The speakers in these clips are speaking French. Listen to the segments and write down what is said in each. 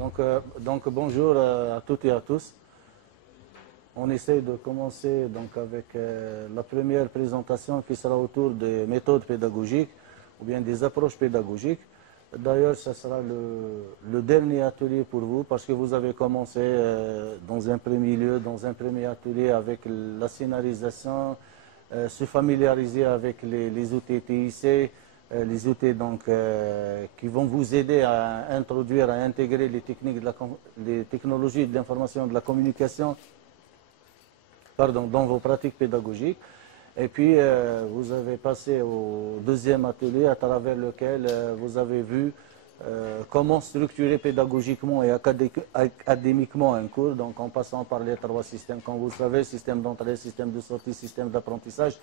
Donc bonjour à toutes et à tous. On essaie de commencer donc avec la première présentation qui sera autour des méthodes pédagogiques ou bien des approches pédagogiques. D'ailleurs, ce sera le dernier atelier pour vous parce que vous avez commencé dans un premier lieu, dans un premier atelier avec la scénarisation, se familiariser avec les outils TIC, les outils donc, qui vont vous aider à introduire, à intégrer les technologies de l'information et de la communication dans vos pratiques pédagogiques. Et puis, vous avez passé au deuxième atelier à travers lequel vous avez vu comment structurer pédagogiquement et académiquement un cours, donc en passant par les trois systèmes, comme vous le savez, système d'entrée, système de sortie, système d'apprentissage,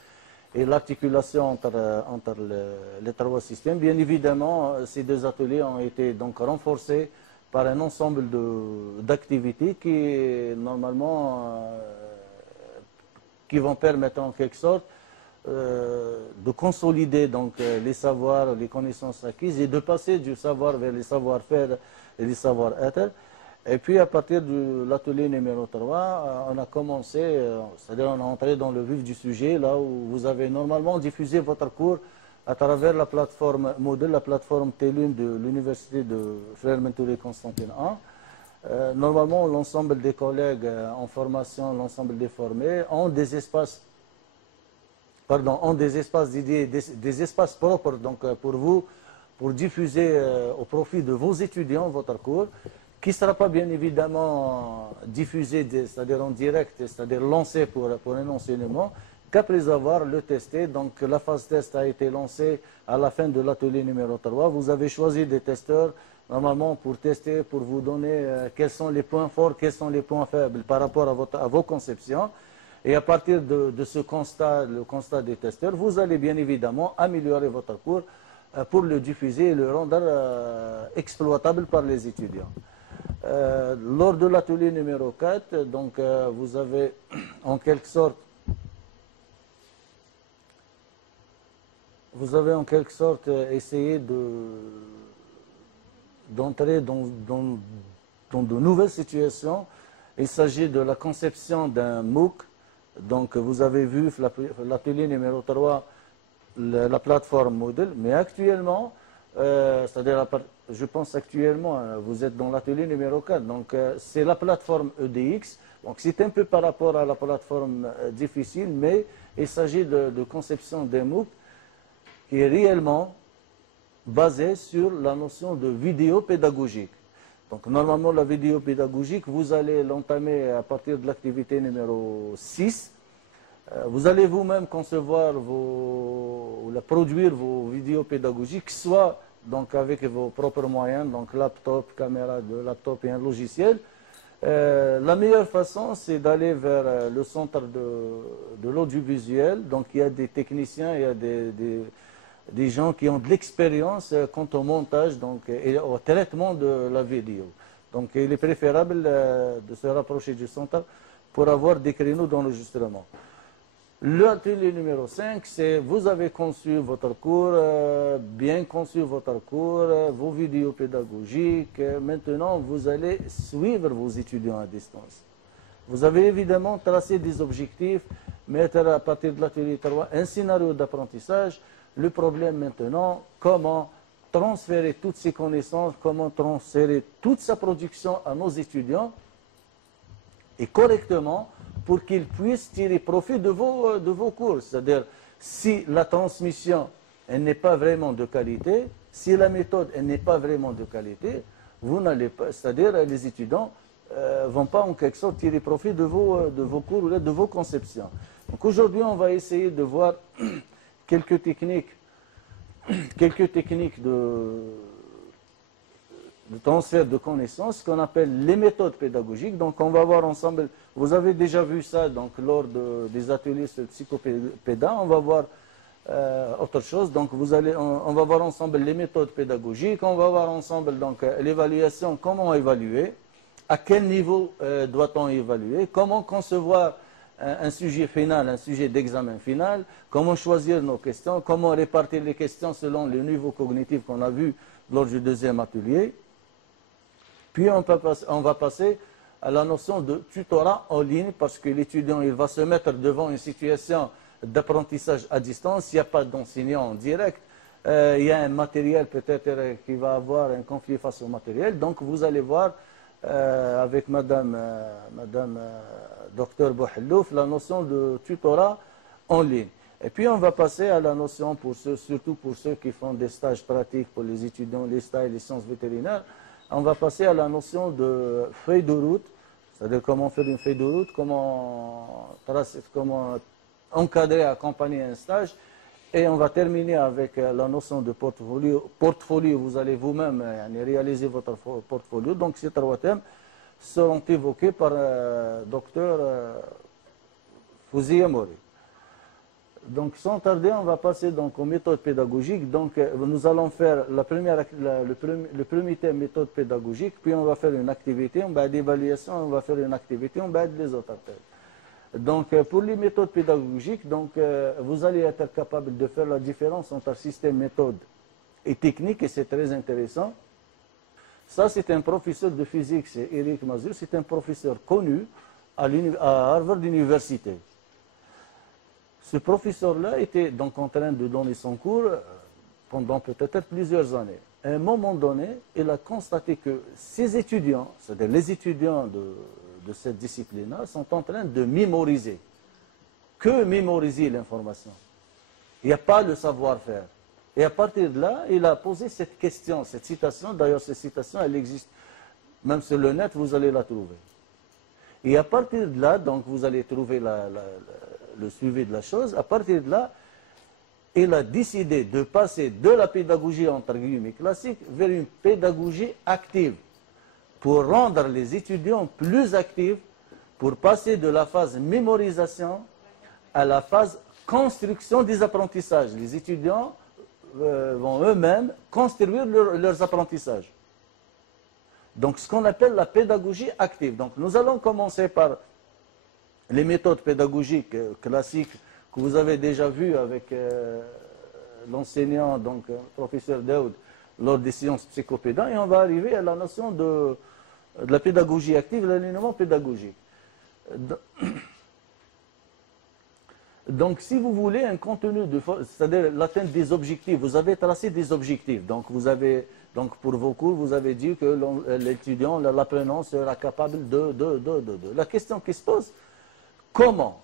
et l'articulation entre les trois systèmes. Bien évidemment, ces deux ateliers ont été donc renforcés par un ensemble d'activités qui, normalement, qui vont permettre en quelque sorte de consolider donc, les savoirs, les connaissances acquises et de passer du savoir vers les savoir-faire et les savoir-être. Et puis à partir de l'atelier numéro 3, on a commencé, c'est-à-dire on est entré dans le vif du sujet, là où vous avez normalement diffusé votre cours à travers la plateforme Moodle, la plateforme TELUM de l'Université de Frères Mentouré Constantine 1. Normalement, l'ensemble des collègues en formation, l'ensemble des formés ont des espaces, dédiés, des espaces propres donc, pour vous, pour diffuser au profit de vos étudiants votre cours, qui ne sera pas bien évidemment diffusé, c'est-à-dire en direct, c'est-à-dire lancé pour un enseignement, qu'après avoir le testé. Donc la phase test a été lancée à la fin de l'atelier numéro 3. Vous avez choisi des testeurs, normalement pour tester, pour vous donner quels sont les points forts, quels sont les points faibles par rapport à vos conceptions. Et à partir de ce constat, le constat des testeurs, vous allez bien évidemment améliorer votre cours pour le diffuser et le rendre exploitable par les étudiants. Lors de l'atelier numéro 4, donc, vous avez en quelque sorte essayé d'entrer dans de nouvelles situations. Il s'agit de la conception d'un MOOC. Donc vous avez vu l'atelier numéro 3, la plateforme Moodle, mais actuellement, c'est-à-dire je pense actuellement, vous êtes dans l'atelier numéro 4, donc c'est la plateforme EDX. Donc c'est un peu par rapport à la plateforme difficile, mais il s'agit de conception d'un MOOC qui est réellement basé sur la notion de vidéo pédagogique. Donc normalement la vidéo pédagogique, vous allez l'entamer à partir de l'activité numéro 6. Vous allez vous-même concevoir produire vos vidéos pédagogiques, soit donc avec vos propres moyens, donc laptop, caméra de laptop et un logiciel. La meilleure façon, c'est d'aller vers le centre de l'audiovisuel. Donc il y a des techniciens, il y a des gens qui ont de l'expérience quant au montage donc, et au traitement de la vidéo. Donc il est préférable de se rapprocher du centre pour avoir des créneaux d'enregistrement. L'atelier numéro 5, c'est vous avez conçu votre cours, bien conçu votre cours, vos vidéos pédagogiques. Maintenant, vous allez suivre vos étudiants à distance. Vous avez évidemment tracé des objectifs, mettre à partir de l'atelier 3 un scénario d'apprentissage. Le problème maintenant, comment transférer toutes ces connaissances, comment transférer toute sa production à nos étudiants et correctement pour qu'ils puissent tirer profit de vos cours. C'est-à-dire, si la transmission n'est pas vraiment de qualité, si la méthode n'est pas vraiment de qualité, vous n'allez pas, c'est-à-dire les étudiants ne vont pas en quelque sorte tirer profit de vos cours ou de vos conceptions. Donc aujourd'hui, on va essayer de voir quelques techniques de transfert de connaissances qu'on appelle les méthodes pédagogiques. Donc on va voir ensemble, vous avez déjà vu ça donc, lors des ateliers sur psychopéda, on va voir autre chose. Donc on va voir ensemble les méthodes pédagogiques, on va voir ensemble donc l'évaluation, comment évaluer, à quel niveau doit-on évaluer, comment concevoir un sujet final, un sujet d'examen final, comment choisir nos questions, comment répartir les questions selon le niveau cognitif qu'on a vu lors du deuxième atelier. Puis on va passer à la notion de tutorat en ligne, parce que l'étudiant il va se mettre devant une situation d'apprentissage à distance, il n'y a pas d'enseignant en direct, il y a un matériel peut-être qui va avoir un conflit face au matériel. Donc vous allez voir avec Madame Dr Bouhellouf la notion de tutorat en ligne. Et puis on va passer à la notion, surtout pour ceux qui font des stages pratiques, pour les étudiants, les stages, les sciences vétérinaires, on va passer à la notion de feuille de route, c'est-à-dire comment faire une feuille de route, comment encadrer, accompagner un stage. Et on va terminer avec la notion de portfolio. Portfolio, vous allez vous-même réaliser votre portfolio. Donc ces trois thèmes seront évoqués par Dr Fouzia Mori. Donc, sans tarder, on va passer donc aux méthodes pédagogiques. Donc, nous allons faire le premier thème, méthode pédagogique, puis on va faire une activité, on va d'évaluation, on va faire une activité, on va être les autres thèmes. Donc, pour les méthodes pédagogiques, donc, vous allez être capable de faire la différence entre système, méthode et technique, et c'est très intéressant. Ça, c'est un professeur de physique, c'est Eric Mazur, c'est un professeur connu à Harvard University. Ce professeur-là était donc en train de donner son cours pendant peut-être plusieurs années. À un moment donné, il a constaté que ses étudiants, c'est-à-dire les étudiants de cette discipline-là, sont en train de mémoriser. Que mémoriser l'information? Il n'y a pas le savoir-faire. Et à partir de là, il a posé cette question, cette citation. D'ailleurs, cette citation, elle existe. Même sur le net, vous allez la trouver. Et à partir de là, donc, vous allez trouver le suivi de la chose. À partir de là, il a décidé de passer de la pédagogie entre guillemets classique vers une pédagogie active pour rendre les étudiants plus actifs, pour passer de la phase mémorisation à la phase construction des apprentissages. Les étudiants vont eux-mêmes construire leurs apprentissages. Donc, ce qu'on appelle la pédagogie active. Donc, nous allons commencer par les méthodes pédagogiques classiques que vous avez déjà vues avec l'enseignant, donc professeur Daoud, lors des sciences psychopédants, et on va arriver à la notion de la pédagogie active, l'alignement pédagogique. Donc, si vous voulez un contenu, c'est-à-dire l'atteinte des objectifs, vous avez tracé des objectifs. Donc, pour vos cours, vous avez dit que l'étudiant, l'apprenant sera capable de. La question qui se pose, comment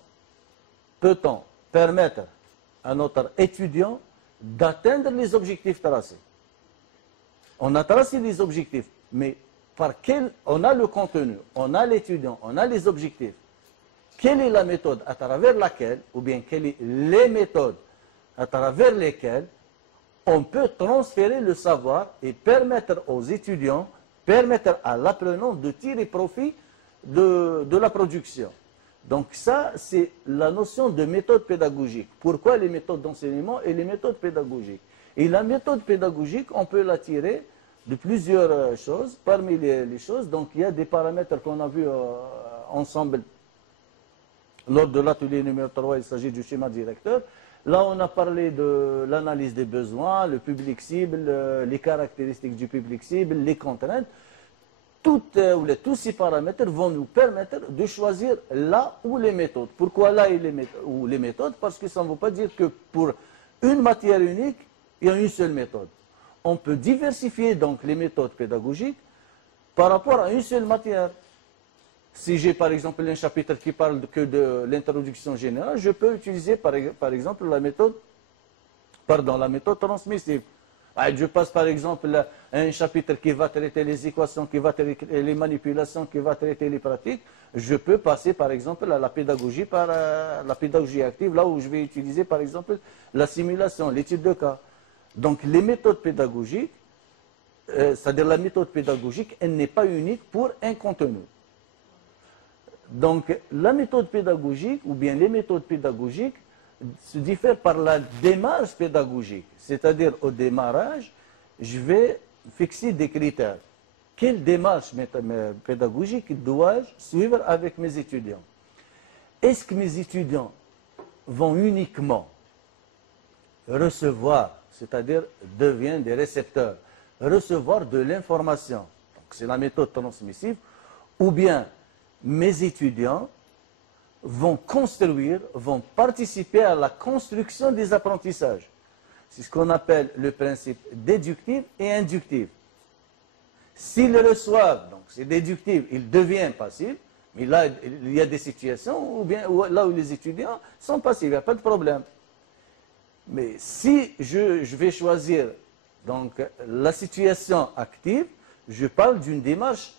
peut-on permettre à notre étudiant d'atteindre les objectifs tracés? On a tracé les objectifs, mais on a le contenu, on a l'étudiant, on a les objectifs. Quelle est la méthode à travers laquelle, ou bien quelles sont les méthodes à travers lesquelles on peut transférer le savoir et permettre aux étudiants, permettre à l'apprenant de tirer profit de la production. Donc ça, c'est la notion de méthode pédagogique. Pourquoi les méthodes d'enseignement et les méthodes pédagogiques? Et la méthode pédagogique, on peut la tirer de plusieurs choses. Parmi les choses, donc il y a des paramètres qu'on a vus ensemble lors de l'atelier numéro 3, il s'agit du schéma directeur. Là, on a parlé de l'analyse des besoins, le public cible, les caractéristiques du public cible, les contraintes. Tous ces paramètres vont nous permettre de choisir là où les méthodes. Pourquoi là où les méthodes? Parce que ça ne veut pas dire que pour une matière unique, il y a une seule méthode. On peut diversifier donc les méthodes pédagogiques par rapport à une seule matière. Si j'ai par exemple un chapitre qui parle que de l'introduction générale, je peux utiliser par exemple la méthode transmissible. Je passe par exemple à un chapitre qui va traiter les équations, qui va traiter les manipulations, qui va traiter les pratiques. Je peux passer par exemple à la pédagogie active, là où je vais utiliser par exemple la simulation, l'étude de cas. Donc les méthodes pédagogiques, c'est-à-dire la méthode pédagogique, elle n'est pas unique pour un contenu. Donc, la méthode pédagogique, ou bien les méthodes pédagogiques, se diffèrent par la démarche pédagogique. C'est-à-dire, au démarrage, je vais fixer des critères. Quelle démarche pédagogique dois-je suivre avec mes étudiants? Est-ce que mes étudiants vont uniquement recevoir, c'est-à-dire deviennent des récepteurs, recevoir de l'information? c'est la méthode transmissive, ou bien mes étudiants vont construire, vont participer à la construction des apprentissages. C'est ce qu'on appelle le principe déductif et inductif. S'ils reçoivent, donc c'est déductif, ils deviennent passifs, mais là, il y a des situations là où les étudiants sont passifs, il n'y a pas de problème. Mais si je vais choisir donc, la situation active, je parle d'une démarche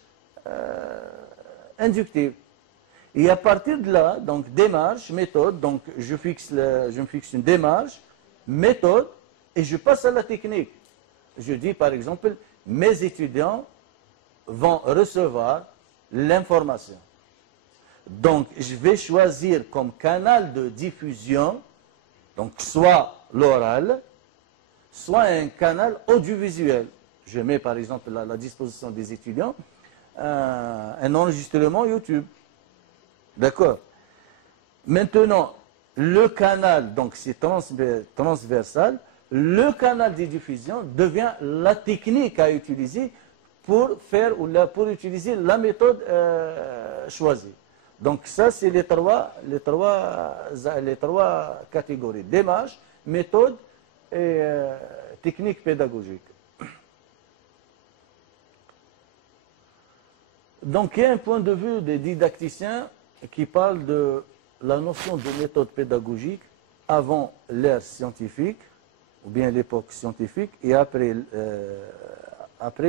inductive. Et à partir de là, donc démarche, méthode, donc je me fixe une démarche, méthode, et je passe à la technique. Je dis par exemple, mes étudiants vont recevoir l'information. Donc je vais choisir comme canal de diffusion, donc soit l'oral, soit un canal audiovisuel. Je mets par exemple à la disposition des étudiants un enregistrement YouTube. D'accord. Maintenant, le canal, donc c'est transversal, le canal de diffusion devient la technique à utiliser pour utiliser la méthode choisie. Donc ça, c'est les trois catégories: démarche, méthode et technique pédagogique. Donc il y a un point de vue des didacticiens qui parle de la notion de méthode pédagogique avant l'ère scientifique, ou bien l'époque scientifique, et après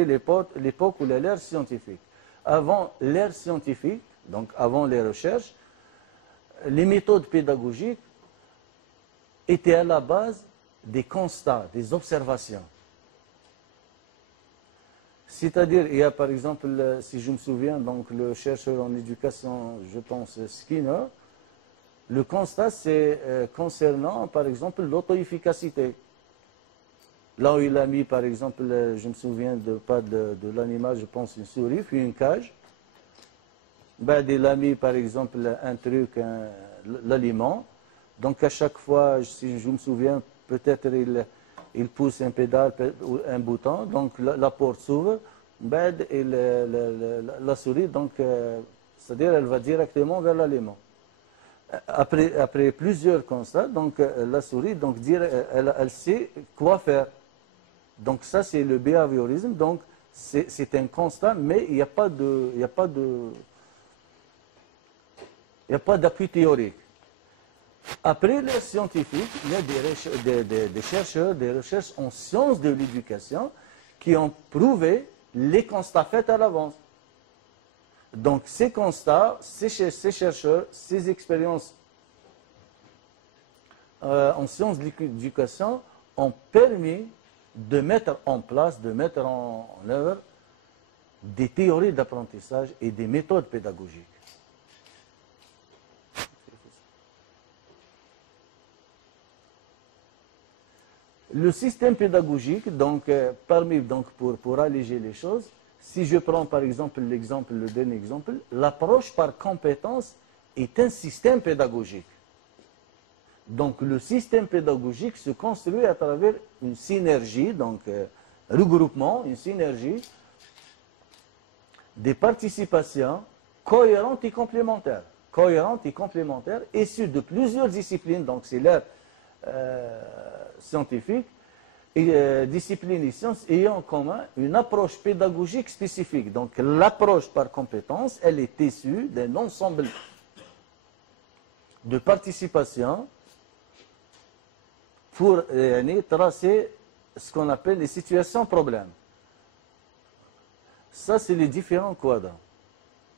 l'époque ou l'ère scientifique. Avant l'ère scientifique, donc avant les recherches, les méthodes pédagogiques étaient à la base des constats, des observations. C'est-à-dire, il y a par exemple, si je me souviens, donc le chercheur en éducation, je pense Skinner, le constat c'est concernant par exemple l'auto-efficacité. Là où il a mis par exemple, je me souviens pas de l'animal, je pense une souris, puis une cage. Ben, il a mis par exemple un truc, l'aliment. Donc à chaque fois, si je me souviens, peut-être il pousse un pédale ou un bouton, donc la porte s'ouvre, et la souris, donc c'est-à-dire elle va directement vers l'aliment. Après plusieurs constats, donc la souris, donc elle sait quoi faire. Donc ça c'est le behaviorisme, donc c'est un constat, mais il n'y a pas d'appui théorique. Après les scientifiques, il y a des chercheurs, des recherches en sciences de l'éducation qui ont prouvé les constats faits à l'avance. Donc ces constats, ces chercheurs, ces expériences en sciences de l'éducation ont permis de mettre en place, de mettre en œuvre des théories d'apprentissage et des méthodes pédagogiques. Le système pédagogique, donc, pour alléger les choses, si je prends par exemple le dernier exemple, l'approche par compétence est un système pédagogique. Donc le système pédagogique se construit à travers une synergie, donc regroupement, une synergie des participations cohérentes et complémentaires. Cohérentes et complémentaires, issues de plusieurs disciplines, donc c'est l'ère scientifique, et disciplines et sciences ayant en commun une approche pédagogique spécifique. Donc l'approche par compétence, elle est issue d'un ensemble de participations pour tracer ce qu'on appelle les situations problèmes. Ça, c'est les différents quadrants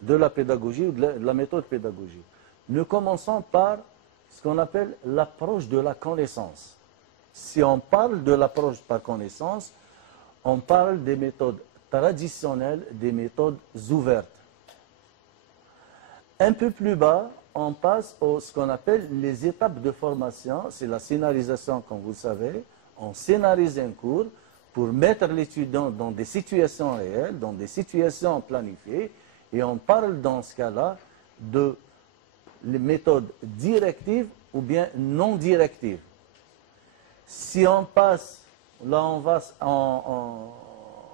de la pédagogie ou de la méthode pédagogique. Nous commençons par ce qu'on appelle l'approche de la connaissance. Si on parle de l'approche par connaissance, on parle des méthodes traditionnelles, des méthodes ouvertes. Un peu plus bas, on passe à ce qu'on appelle les étapes de formation. C'est la scénarisation, comme vous le savez. On scénarise un cours pour mettre l'étudiant dans des situations réelles, dans des situations planifiées. Et on parle dans ce cas-là de les méthodes directives ou bien non directives. Si on passe, là on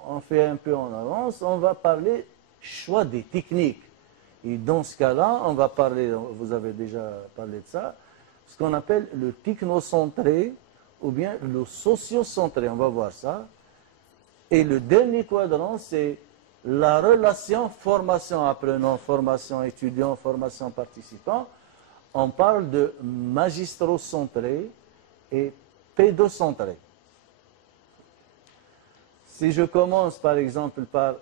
on fait un peu en avance, on va parler choix des techniques. Et dans ce cas-là, on va parler, vous avez déjà parlé de ça, ce qu'on appelle le technocentré ou bien le sociocentré, on va voir ça. Et le dernier quadrant, c'est la relation formation-apprenant, formation-étudiant, formation-participant. On parle de magistro-centré et pédocentré. Si je commence par exemple par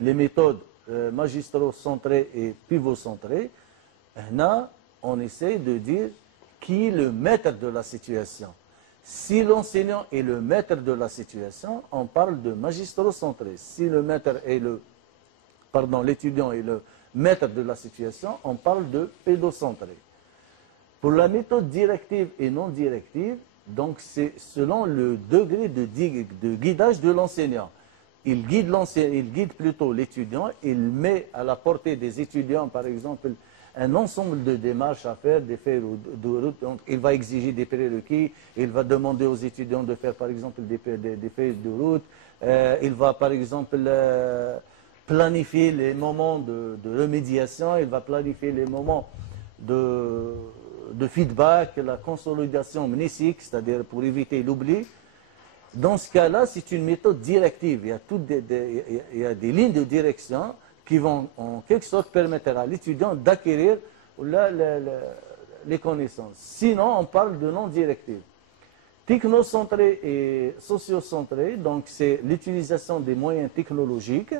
les méthodes magistro-centrées et pivot-centrées, là, on essaie de dire qui est le maître de la situation. Si l'enseignant est le maître de la situation, on parle de magistro-centré. Si le maître est l'étudiant est le maître de la situation, on parle de pédocentré. Pour la méthode directive et non directive, donc c'est selon le degré de guidage de l'enseignant. Il guide plutôt l'étudiant, il met à la portée des étudiants, par exemple, un ensemble de démarches à faire, des feuilles de route. Donc, il va exiger des prérequis, il va demander aux étudiants de faire, par exemple, des feuilles de route. Il va, par exemple, planifier les moments de remédiation, il va planifier les moments de feedback, la consolidation mnésique, c'est-à-dire pour éviter l'oubli. Dans ce cas-là, c'est une méthode directive. Il y a des lignes de direction qui vont en quelque sorte permettre à l'étudiant d'acquérir les connaissances. Sinon, on parle de non-directive. Technocentré et sociocentré, donc c'est l'utilisation des moyens technologiques.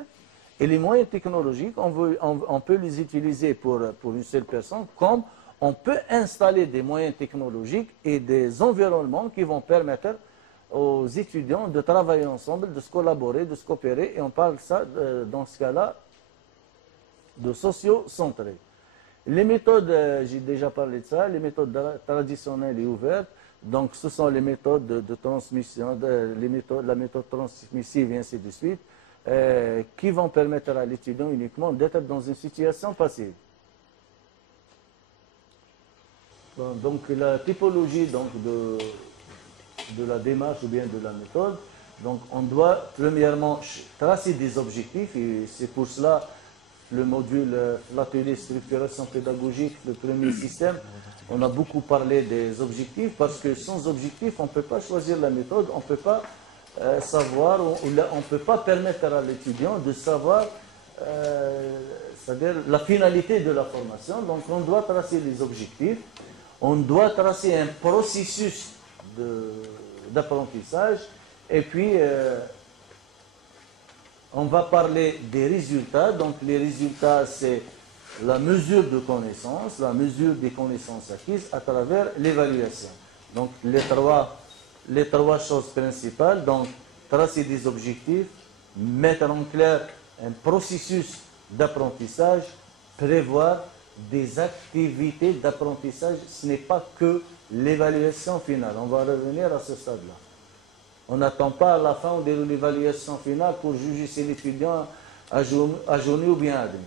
Et les moyens technologiques, on peut les utiliser pour une seule personne, comme on peut installer des moyens technologiques et des environnements qui vont permettre aux étudiants de travailler ensemble, de se collaborer, de se coopérer. Et on parle ça, dans ce cas-là, de socio-centré. Les méthodes, j'ai déjà parlé de ça, les méthodes traditionnelles et ouvertes, donc ce sont les méthodes de transmission, la méthode transmissive et ainsi de suite, qui vont permettre à l'étudiant uniquement d'être dans une situation passive. Donc la typologie de la démarche ou bien de la méthode, donc on doit premièrement tracer des objectifs et c'est pour cela le module, l'atelier structuration pédagogique, le premier système, on a beaucoup parlé des objectifs parce que sans objectifs, on ne peut pas choisir la méthode, on ne peut pas savoir, on ne peut pas permettre à l'étudiant de savoir, c'est-à-dire la finalité de la formation. Donc on doit tracer les objectifs, on doit tracer un processus d'apprentissage et puis on va parler des résultats. Donc les résultats, c'est la mesure de connaissances, la mesure des connaissances acquises à travers l'évaluation. Donc les trois choses principales, donc tracer des objectifs, mettre en clair un processus d'apprentissage, prévoir des activités d'apprentissage. Ce n'est pas que l'évaluation finale. On va revenir à ce stade-là. On n'attend pas à la fin de l'évaluation finale pour juger si l'étudiant a journé ou bien admis.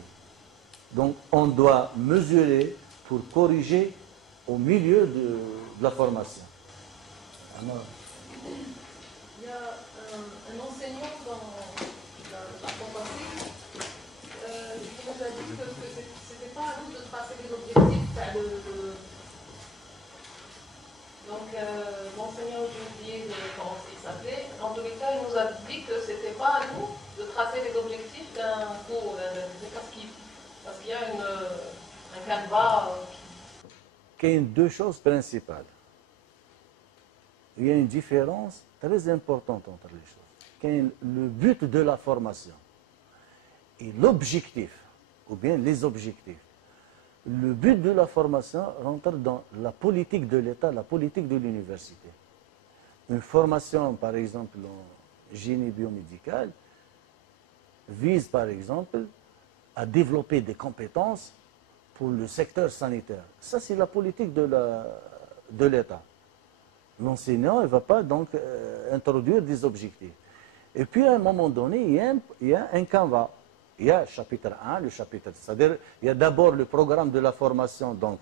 Donc on doit mesurer pour corriger au milieu de la formation. Alors, il y a un enseignant dans la formation qui nous a dit que ce n'était pas à nous de tracer les objectifs. Donc l'enseignant, j'ai oublié comment il s'appelait, en tous les cas, il nous a dit que ce n'était pas à nous de tracer les objectifs d'un cours, parce qu'il y a un canevas. Il y a deux choses principales. Il y a une différence très importante entre les choses. Le but de la formation et l'objectif, ou bien les objectifs. Le but de la formation rentre dans la politique de l'État, la politique de l'université. Une formation, par exemple, en génie biomédical, vise, par exemple, à développer des compétences pour le secteur sanitaire. Ça, c'est la politique de l'État. L'enseignant ne va pas donc introduire des objectifs. Et puis, à un moment donné, il y a un canevas. Il y a le chapitre 1, le chapitre 2. C'est-à-dire, il y a d'abord le programme de la formation. Donc,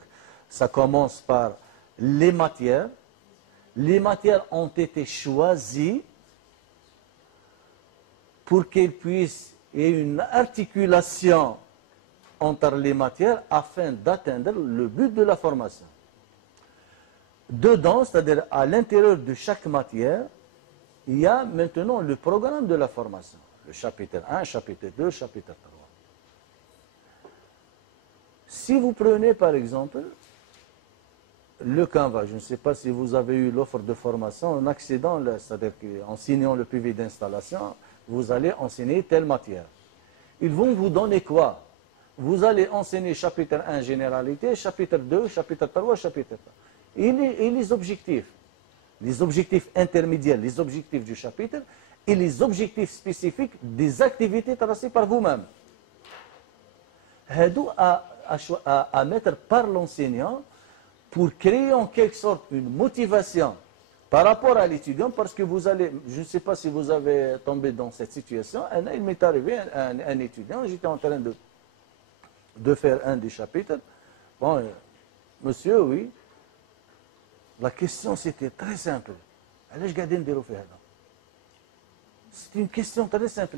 ça commence par les matières. Les matières ont été choisies pour qu'il puisse y ait une articulation entre les matières afin d'atteindre le but de la formation. Dedans, c'est-à-dire à l'intérieur de chaque matière, il y a maintenant le programme de la formation. Le chapitre 1, chapitre 2, chapitre 3. Si vous prenez par exemple le Canva, je ne sais pas si vous avez eu l'offre de formation en accédant, c'est-à-dire qu'en signant le PV d'installation, vous allez enseigner telle matière. Ils vont vous donner quoi? Vous allez enseigner chapitre 1, généralité, chapitre 2, chapitre 3, chapitre 4. Et les objectifs intermédiaires, les objectifs du chapitre et les objectifs spécifiques des activités tracées par vous-même. À mettre par l'enseignant pour créer en quelque sorte une motivation par rapport à l'étudiant, parce que vous allez, je ne sais pas si vous avez tombé dans cette situation, il m'est arrivé un étudiant, j'étais en train de faire un des chapitres. Bon, monsieur, oui, la question c'était très simple. C'est une question très simple.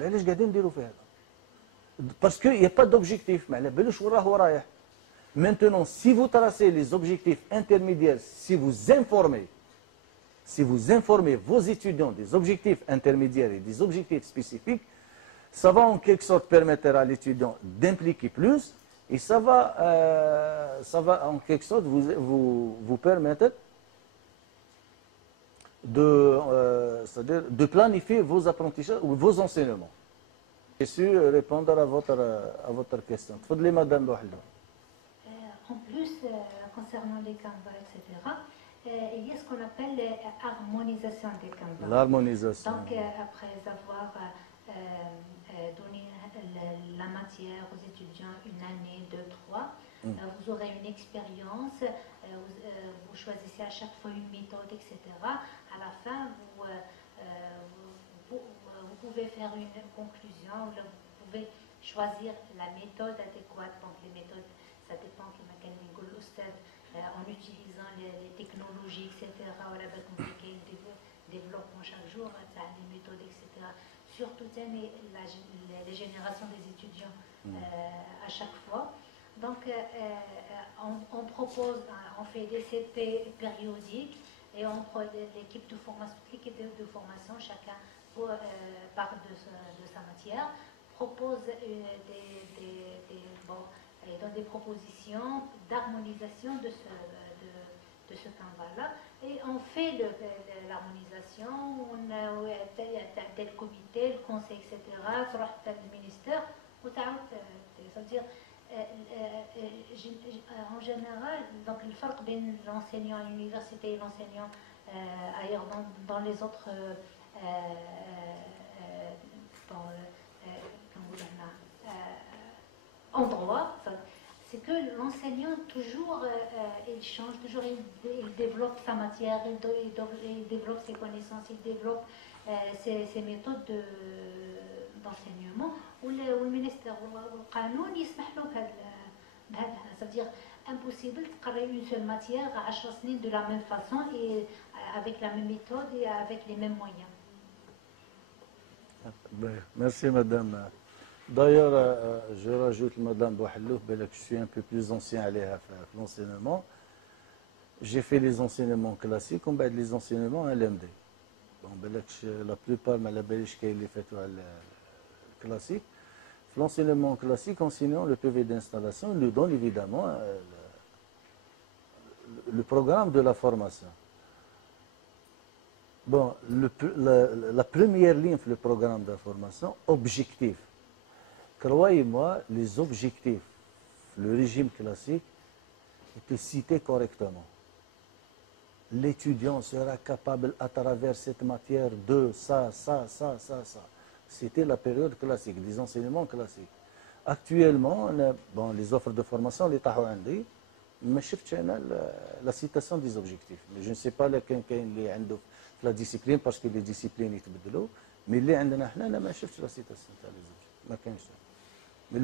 Parce qu'il n'y a pas d'objectif. Maintenant, si vous tracez les objectifs intermédiaires, si vous informez vos étudiants des objectifs intermédiaires et des objectifs spécifiques, ça va en quelque sorte permettre à l'étudiant d'impliquer plus et ça va en quelque sorte vous permettre de planifier vos apprentissages ou vos enseignements. J'ai su répondre à votre question. Tfadli, Madame Bouhalla. En plus, concernant les Canva, etc., il y a ce qu'on appelle l'harmonisation des Canva. L'harmonisation. Donc, après avoir donné la matière aux étudiants une année, 2, 3, vous aurez une expérience, vous choisissez à chaque fois une méthode, etc. À la fin, vous pouvez faire une conclusion, vous pouvez choisir la méthode adéquate. Donc, les méthodes, ça dépend en utilisant les technologies, etc. Développement chaque jour, les méthodes, etc. Surtout les générations des étudiants à chaque fois. Donc, on propose, on fait des CP périodiques et l'équipe de formation, chacun part de sa matière, propose donne des propositions d'harmonisation de ce Canva-là. Et on fait l'harmonisation, on a tel comité, le conseil, etc., tel ministère, c'est-à-dire, en général, donc le farq entre l'enseignant à l'université et l'enseignant ailleurs dans les autres endroits, c'est que l'enseignant toujours il change, toujours il développe sa matière, il développe ses connaissances, il développe ses méthodes d'enseignement. والمينستر والقانون يسمح له بهذا، c'est-à-dire impossible de créer une seule matière à 10 سنين de la même façon et avec la même méthode et avec les mêmes moyens. Merci madame. D'ailleurs, je rajoute madame Bouhallouf, je suis un peu plus ancien à l'enseignement. J'ai fait les enseignements classiques, on les enseignements à l'MD. Bon, la plupart de les fait classique. L'enseignement classique, enseignant le PV d'installation, il lui donne évidemment le programme de la formation. Bon, la première ligne le programme de la formation, objectif. Croyez-moi, les objectifs, le régime classique, étaient cités correctement. L'étudiant sera capable à travers cette matière de ça. C'était la période classique, des enseignements classiques. Actuellement, les offres de formation, les tahouandi, mais je la citation des objectifs. Mais je ne sais pas lequel est la discipline, parce que les disciplines sont mais les عندنا احنا انا ما شفتش la citation تاع les objectifs. ما كانش. Mais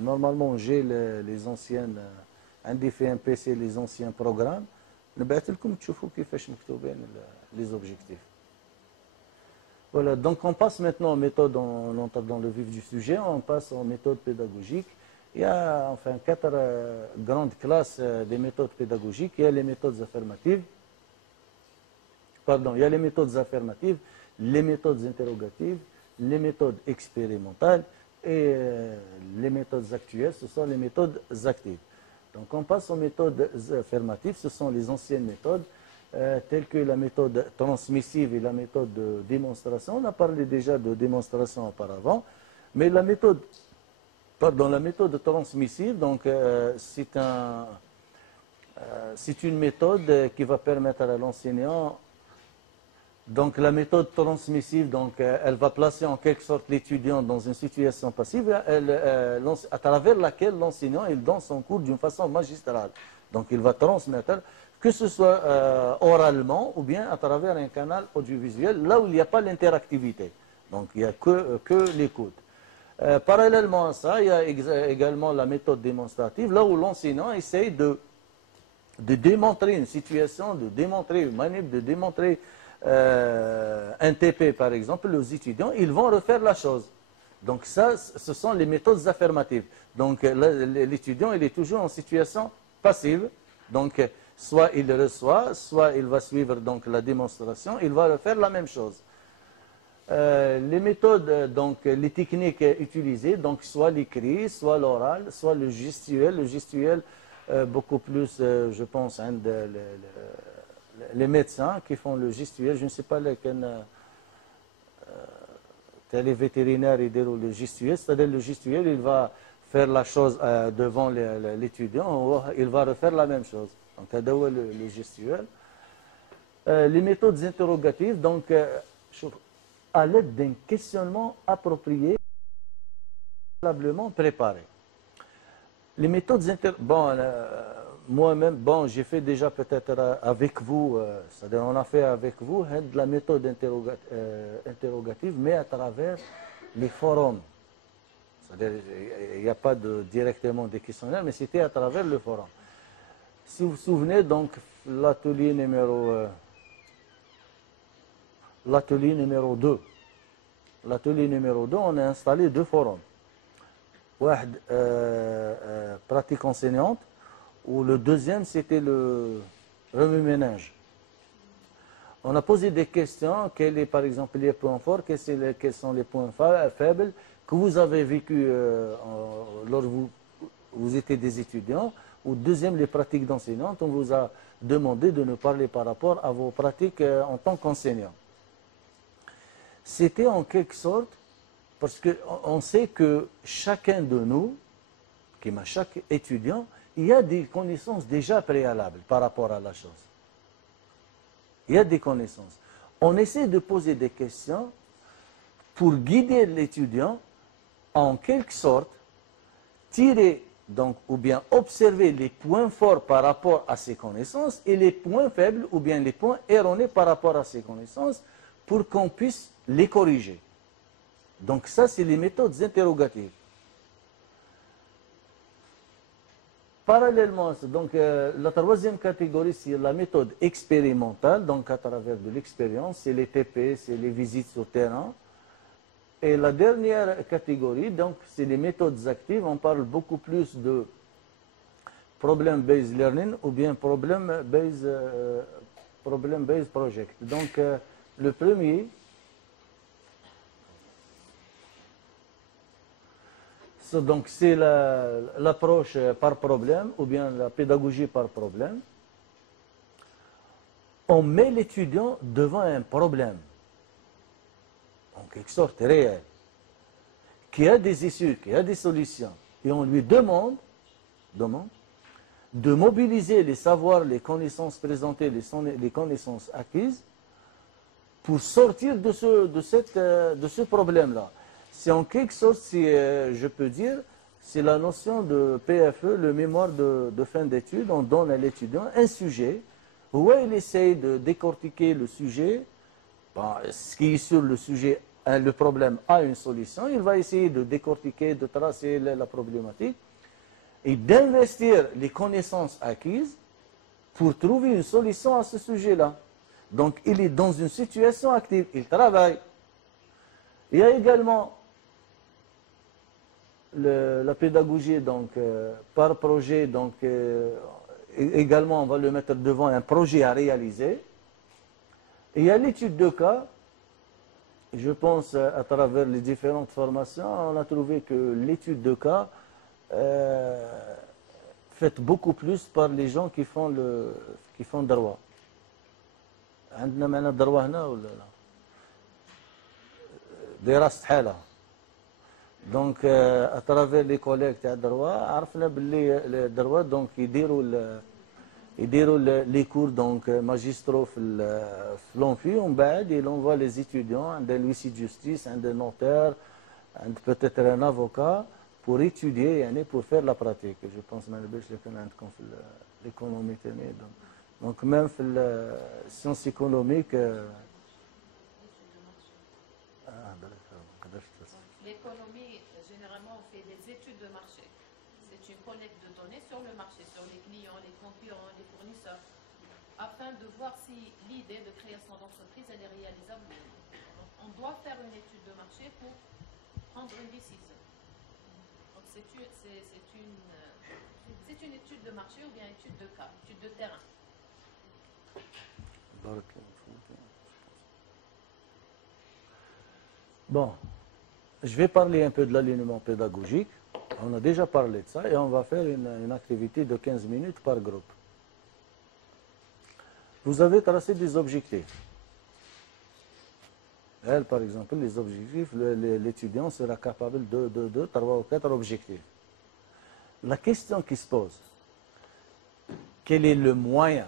normalement j'ai les anciennes عندي في un PC les anciens programmes. نبعث لكم تشوفوا كيفاش مكتوبين les objectifs. Voilà, donc on passe maintenant aux méthodes, on entre dans le vif du sujet, on passe aux méthodes pédagogiques. Il y a enfin 4 grandes classes des méthodes pédagogiques. Il y a les méthodes affirmatives, il y a les méthodes affirmatives, les méthodes interrogatives, les méthodes expérimentales et les méthodes actuelles, ce sont les méthodes actives. Donc on passe aux méthodes affirmatives, ce sont les anciennes méthodes, telles que la méthode transmissive et la méthode de démonstration. On a parlé déjà de démonstration auparavant, mais la méthode transmissive, donc c'est une méthode qui va permettre à l'enseignant. Donc la méthode transmissive, donc, elle va placer en quelque sorte l'étudiant dans une situation passive à travers laquelle l'enseignant il donne son cours d'une façon magistrale. Donc il va transmettre, que ce soit oralement ou bien à travers un canal audiovisuel, là où il n'y a pas l'interactivité. Donc il n'y a que l'écoute. Parallèlement à ça, il y a également la méthode démonstrative, là où l'enseignant essaye de démontrer une situation, de démontrer une manip, de démontrer un TP par exemple, les étudiants, ils vont refaire la chose. Donc ça, ce sont les méthodes affirmatives. Donc l'étudiant, il est toujours en situation passive. Donc soit il reçoit, soit il va suivre donc la démonstration, il va refaire la même chose. Les méthodes, donc les techniques utilisées, donc soit l'écrit, soit l'oral, soit le gestuel. Le gestuel, beaucoup plus, je pense, les médecins qui font le gestuel, je ne sais pas lesquels, les vétérinaires, ils déroulent le gestuel, c'est-à-dire le gestuel, il va faire la chose devant l'étudiant, il va refaire la même chose. Donc, le gestuel. Les méthodes interrogatives, donc, à l'aide d'un questionnement approprié, préalablement préparé. Les méthodes moi-même, j'ai fait déjà peut-être avec vous, c'est-à-dire on a fait avec vous de la méthode interrogative, mais à travers les forums. C'est-à-dire il n'y a pas directement des questionnaires, mais c'était à travers le forum. Si vous vous souvenez, donc, l'atelier numéro 2. L'atelier numéro 2, on a installé 2 forums. Pratique enseignante, ou le deuxième, c'était le remue-ménage. On a posé des questions, quels sont par exemple les points forts, quels sont les points faibles que vous avez vécu lorsque vous étiez des étudiants. Ou deuxième, les pratiques d'enseignante, on vous a demandé de nous parler par rapport à vos pratiques en tant qu'enseignant. C'était en quelque sorte, parce qu'on sait que chacun de nous, chaque étudiant, il y a des connaissances déjà préalables par rapport à la chose. Il y a des connaissances. On essaie de poser des questions pour guider l'étudiant, en quelque sorte, tirer donc, ou bien observer les points forts par rapport à ses connaissances et les points faibles ou bien les points erronés par rapport à ses connaissances pour qu'on puisse les corriger. Donc ça, c'est les méthodes interrogatives. Parallèlement à ça, donc, la troisième catégorie, c'est la méthode expérimentale, donc à travers de l'expérience, c'est les TP, c'est les visites sur terrain. Et la dernière catégorie, donc, c'est les méthodes actives. On parle beaucoup plus de problem-based learning ou bien problem-based project. Donc, le premier, donc c'est l'approche par problème ou bien la pédagogie par problème. On met l'étudiant devant un problème, en quelque sorte réel, qui a des issues, qui a des solutions, et on lui demande de mobiliser les savoirs, les connaissances présentées, les connaissances acquises, pour sortir de ce problème-là. C'est en quelque sorte, si je peux dire, c'est la notion de PFE, le mémoire de fin d'études. On donne à l'étudiant un sujet où il essaye de décortiquer le sujet. Ce qui est sur le sujet, le problème a une solution. Il va essayer de décortiquer, de tracer la problématique et d'investir les connaissances acquises pour trouver une solution à ce sujet-là. Donc, il est dans une situation active, il travaille. Il y a également la pédagogie donc, par projet. Donc, également, on va le mettre devant un projet à réaliser. Et il y a l'étude de cas. Je pense, à travers les différentes formations, on a trouvé que l'étude de cas faite beaucoup plus par les gens qui font droit. عندنا معنا الدروة هنا ولا لا؟ دراسة حالة. Donc, à travers les collègues تاع الدروة عرفنا باللي الدروة donc يديروا les cours donc magistraux في l'Amphi ومن بعد ils envoient les étudiants عند l'huissier de justice عند notaire عند peut-être un avocat pour étudier يعني pour faire la pratique. Je pense ما نبالش اللي كان عندكم في l'économie ثاني. Donc même في sciences économiques l'économie, généralement, on fait des études de marché. C'est une collecte de données sur le marché, sur les clients, les concurrents, les fournisseurs, afin de voir si l'idée de création d'entreprise elle est réalisable. Donc, on doit faire une étude de marché pour prendre une décision. Donc c'est une étude de marché ou bien étude de cas, étude de terrain. Bon, je vais parler un peu de l'alignement pédagogique. On a déjà parlé de ça et on va faire une activité de 15 minutes par groupe. Vous avez tracé des objectifs. Elle, par exemple, les objectifs, l'étudiant sera capable de 3 ou 4 objectifs. La question qui se pose, quel est le moyen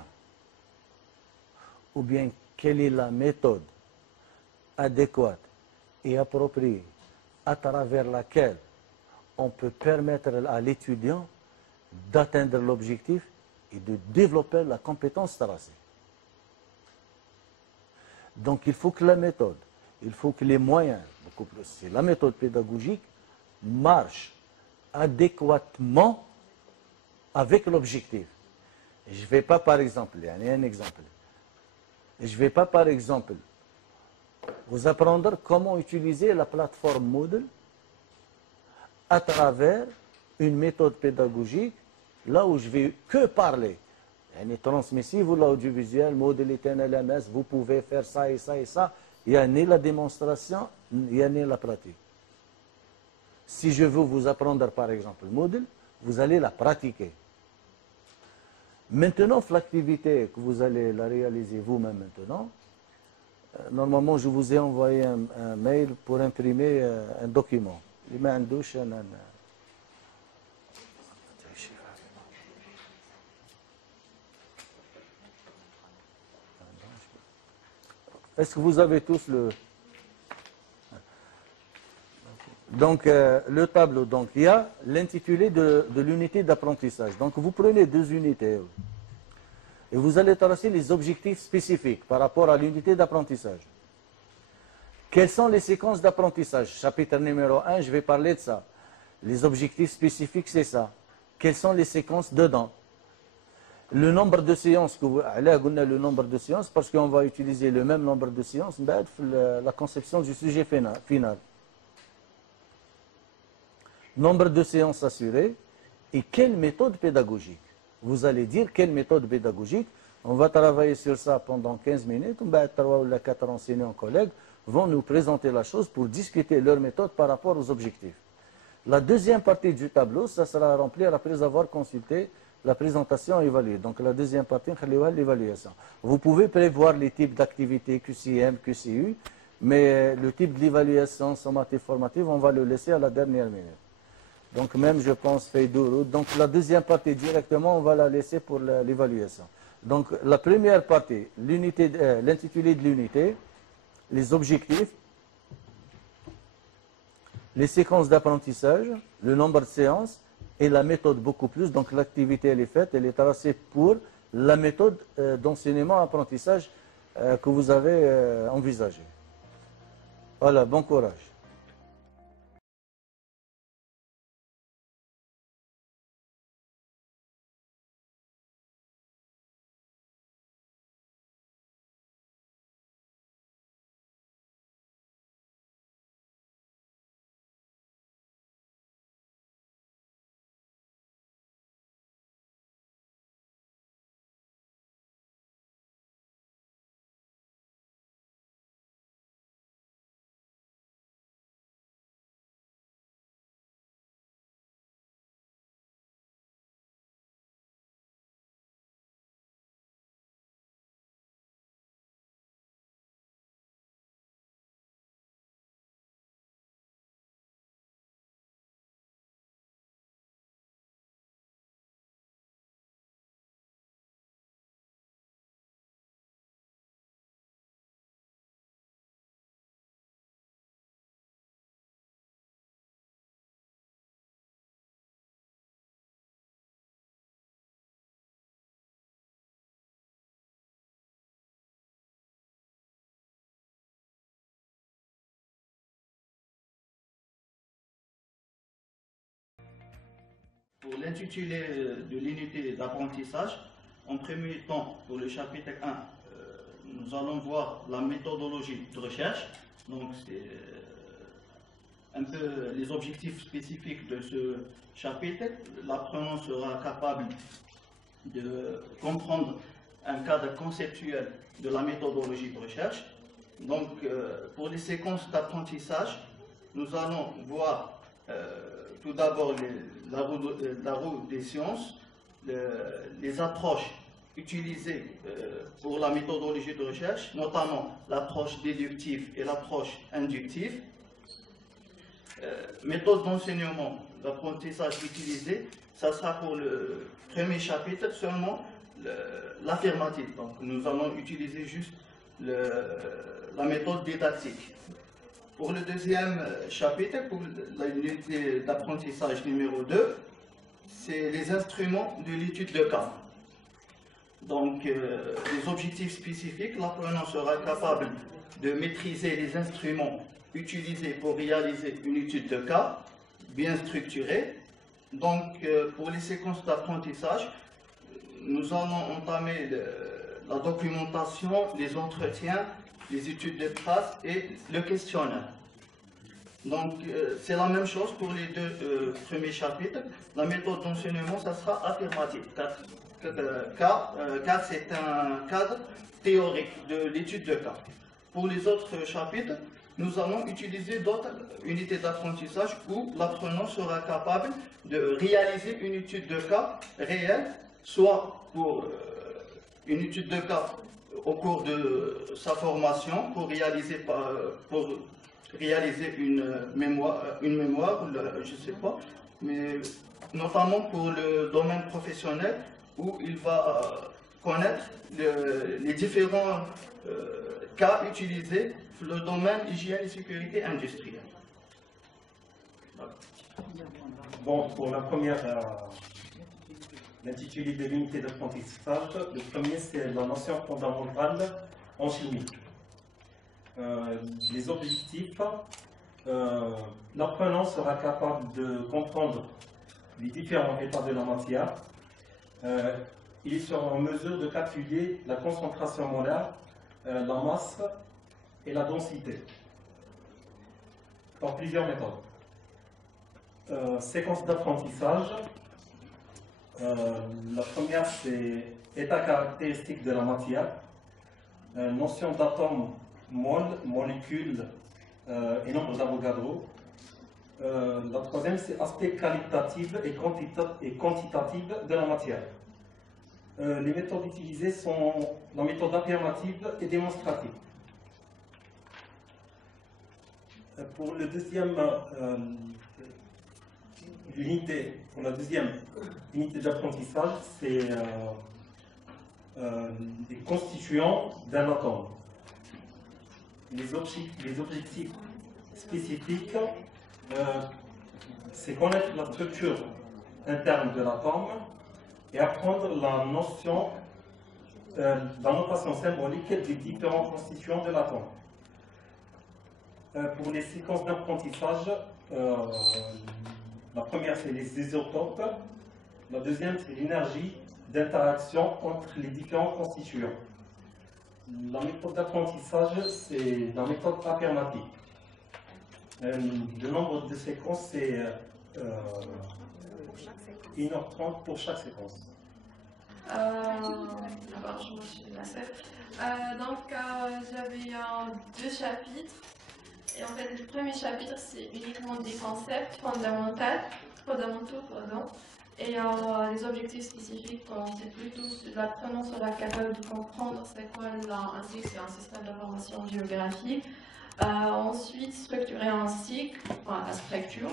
ou bien quelle est la méthode adéquate et appropriée à travers laquelle on peut permettre à l'étudiant d'atteindre l'objectif et de développer la compétence tracée. Donc il faut que la méthode, il faut que les moyens, beaucoup plus, c'est la méthode pédagogique, marche adéquatement avec l'objectif. Je ne vais pas par exemple, il y a un exemple, je ne vais pas par exemple vous apprendre comment utiliser la plateforme Moodle à travers une méthode pédagogique, là où je vais que parler. Yani transmissive ou l'audiovisuel, modalité LMS, vous pouvez faire ça et ça et ça. Il n'y a ni la démonstration, il n'y a ni la pratique. Si je veux vous apprendre par exemple Moodle, vous allez la pratiquer. Maintenant, l'activité que vous allez la réaliser vous-même maintenant, normalement je vous ai envoyé un mail pour imprimer un document. Est-ce que vous avez tous le... Donc, le tableau, donc, il y a l'intitulé de l'unité d'apprentissage. Donc, vous prenez 2 unités et vous allez tracer les objectifs spécifiques par rapport à l'unité d'apprentissage. Quelles sont les séquences d'apprentissage? Chapitre numéro 1, je vais parler de ça. Les objectifs spécifiques, c'est ça. Quelles sont les séquences dedans? Le nombre de séances, le nombre de séances, parce qu'on va utiliser le même nombre de séances la conception du sujet final. Nombre de séances assurées et quelle méthode pédagogique. Vous allez dire quelle méthode pédagogique. On va travailler sur ça pendant 15 minutes. 3 ou 4 enseignants collègues vont nous présenter la chose pour discuter leur méthode par rapport aux objectifs. La deuxième partie du tableau, ça sera rempli après avoir consulté la présentation évaluée. Donc la deuxième partie, l'évaluation. Vous pouvez prévoir les types d'activités QCM, QCU, mais le type d'évaluation sommative formative, on va le laisser à la dernière minute. Donc même, je pense, feuille de route. Donc la deuxième partie, directement, on va la laisser pour l'évaluation. Donc la première partie, l'intitulé de l'unité, les objectifs, les séquences d'apprentissage, le nombre de séances et la méthode beaucoup plus. Donc l'activité, elle est faite, elle est tracée pour la méthode d'enseignement-apprentissage que vous avez envisagée. Voilà, bon courage. pour l'intitulé de l'unité d'apprentissage, en premier temps, pour le chapitre 1, nous allons voir la méthodologie de recherche. Donc, c'est un peu les objectifs spécifiques de ce chapitre. L'apprenant sera capable de comprendre un cadre conceptuel de la méthodologie de recherche. Donc, pour les séquences d'apprentissage, nous allons voir tout d'abord la roue des sciences, les approches utilisées pour la méthodologie de recherche, notamment l'approche déductive et l'approche inductive. Méthode d'enseignement, d'apprentissage utilisée, ça sera pour le premier chapitre seulement l'affirmative. Donc nous allons utiliser juste la méthode didactique. Pour le deuxième chapitre, pour l'unité d'apprentissage numéro 2, c'est les instruments de l'étude de cas. Donc, les objectifs spécifiques, l'apprenant sera capable de maîtriser les instruments utilisés pour réaliser une étude de cas bien structurée. Donc, pour les séquences d'apprentissage, nous allons entamer la documentation, les entretiens, les études de traces et le questionnaire. Donc, c'est la même chose pour les deux premiers chapitres. La méthode d'enseignement, ça sera affirmative, car c'est un cadre théorique de l'étude de cas. Pour les autres chapitres, nous allons utiliser d'autres unités d'apprentissage où l'apprenant sera capable de réaliser une étude de cas réelle, soit pour une étude de cas au cours de sa formation, pour réaliser une mémoire, je ne sais pas, mais notamment pour le domaine professionnel où il va connaître les différents cas utilisés dans le domaine hygiène et sécurité industrielle. Bon, pour la première, l'intitulé de l'unité d'apprentissage, le premier c'est la notion fondamentale en chimie. Les objectifs, l'apprenant sera capable de comprendre les différents états de la matière. Il sera en mesure de calculer la concentration molaire, la masse et la densité par plusieurs méthodes. Séquence d'apprentissage. La première, c'est état caractéristique de la matière, notion d'atome, mole, molécule et nombre d'Avogadro. La troisième, c'est aspect qualitatif et quantitatif de la matière. Les méthodes utilisées sont la méthode affirmative et démonstrative. Pour le deuxième pour la deuxième unité d'apprentissage, c'est les constituants d'un atome. Les objectifs spécifiques, c'est connaître la structure interne de l'atome et apprendre la notation symbolique des différents constituants de l'atome. Pour les séquences d'apprentissage, la première c'est les isotopes, la deuxième c'est l'énergie d'interaction entre les différents constituants. La méthode d'apprentissage c'est la méthode affirmative. Le nombre de séquences c'est 1h30 pour chaque séquence. Alors, je me suis lassée. J'avais deux chapitres. Et en fait, le premier chapitre, c'est uniquement des concepts fondamentaux. Et les objectifs spécifiques, c'est plutôt l'apprenant sera capable de comprendre c'est quoi c'est un système d'information géographique. Ensuite, structurer un cycle, la structure.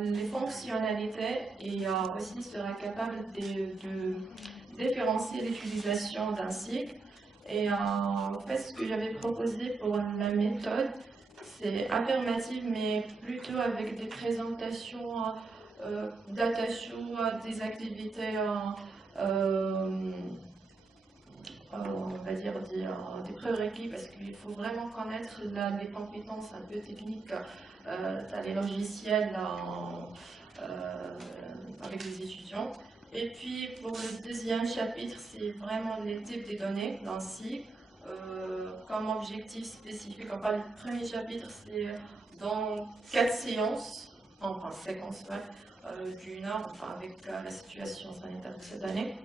Les fonctionnalités et aussi sera capable de différencier l'utilisation d'un cycle. Et en fait, ce que j'avais proposé pour la méthode, c'est affirmative, mais plutôt avec des présentations, datation des activités, on va dire des prérequis, parce qu'il faut vraiment connaître les compétences un peu techniques. T'as les logiciels avec les étudiants. Et puis pour le deuxième chapitre, c'est vraiment les types des données dans SIG. Comme objectif spécifique, enfin le premier chapitre, c'est dans 4 séances, enfin séquences, d'une heure, enfin avec la situation sanitaire de cette année.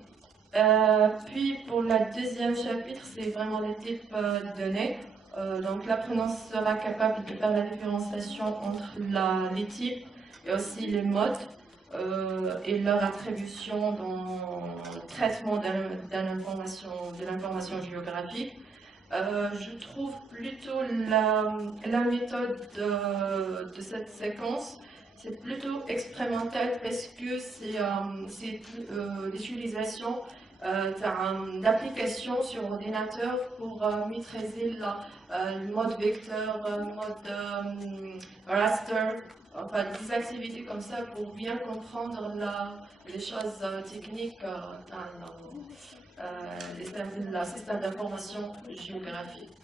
Puis pour le deuxième chapitre, c'est vraiment les types de données. Donc l'apprenant sera capable de faire la différenciation entre les types et aussi les modes et leur attribution dans le traitement de l'information géographique. Je trouve plutôt la méthode de cette séquence, c'est plutôt expérimental parce que c'est l'utilisation d'applications sur ordinateur pour maîtriser le mode vecteur, le mode raster, enfin des activités comme ça pour bien comprendre les choses techniques dans le système d'information géographique.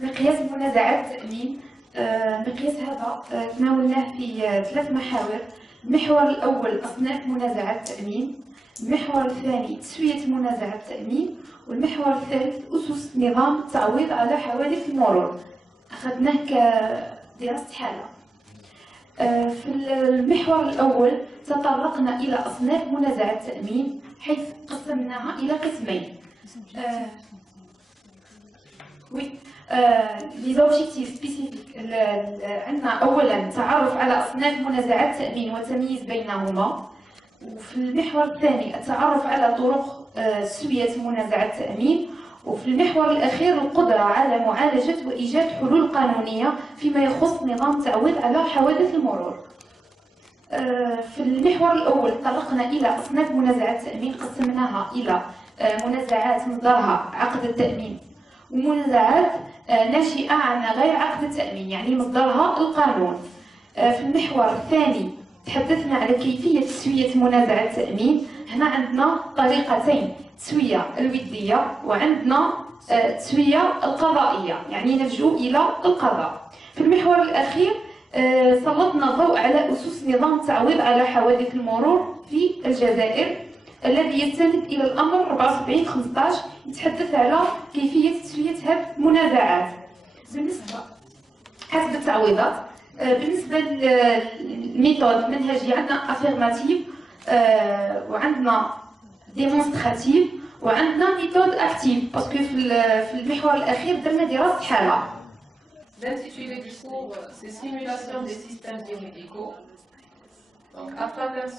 مقياس منازعات التأمين المقياس هذا تناولناه في 3 محاور. المحور الأول أصناف منازعات التأمين، المحور الثاني تسوية منازعات التأمين، والمحور الثالث أسس نظام تعويض على حوادث المرور. أخذناه كدراسة حالة. في المحور الأول تطرقنا إلى أصناف منازعات التأمين حيث قسمناها إلى قسمين. les objectifs spécifiques. عندنا أولا تعرف على أصناف منازعات التأمين وتمييز بينهما. وفي المحور الثاني التعرف على طرق تسوية منازعات التأمين. وفي المحور الأخير القدرة على معالجة وإيجاد حلول قانونية فيما يخص نظام التعويض على حوادث المرور. في المحور الأول تطرقنا إلى أصناف منازعات التأمين، قسمناها إلى منازعات مصدرها عقد التأمين ومنازعات ناشئة عن غير عقد التأمين يعني مصدرها القانون. في المحور الثاني تحدثنا على كيفية تسوية منازعات التأمين. هنا عندنا طريقتين، التسوية الودية وعندنا التسوية القضائية يعني نلجؤ إلى القضاء. في المحور الأخير سلطنا الضوء على أسس نظام التعويض على حوادث المرور في الجزائر الذي يستند إلى الأمر 74/15 يتحدث على كيفية تسوية هذه المنازعات. بالنسبة حسب التعويضات بالنسبة للميثود المنهجية عندنا افيرماتيف وعندنا ديمونستراتيف وعندنا ميثود اكتيف باسكو في المحور الأخير درنا دراسة حالة. L'intitulé du cours, c'est Simulation des systèmes biomédicaux. Donc, à travers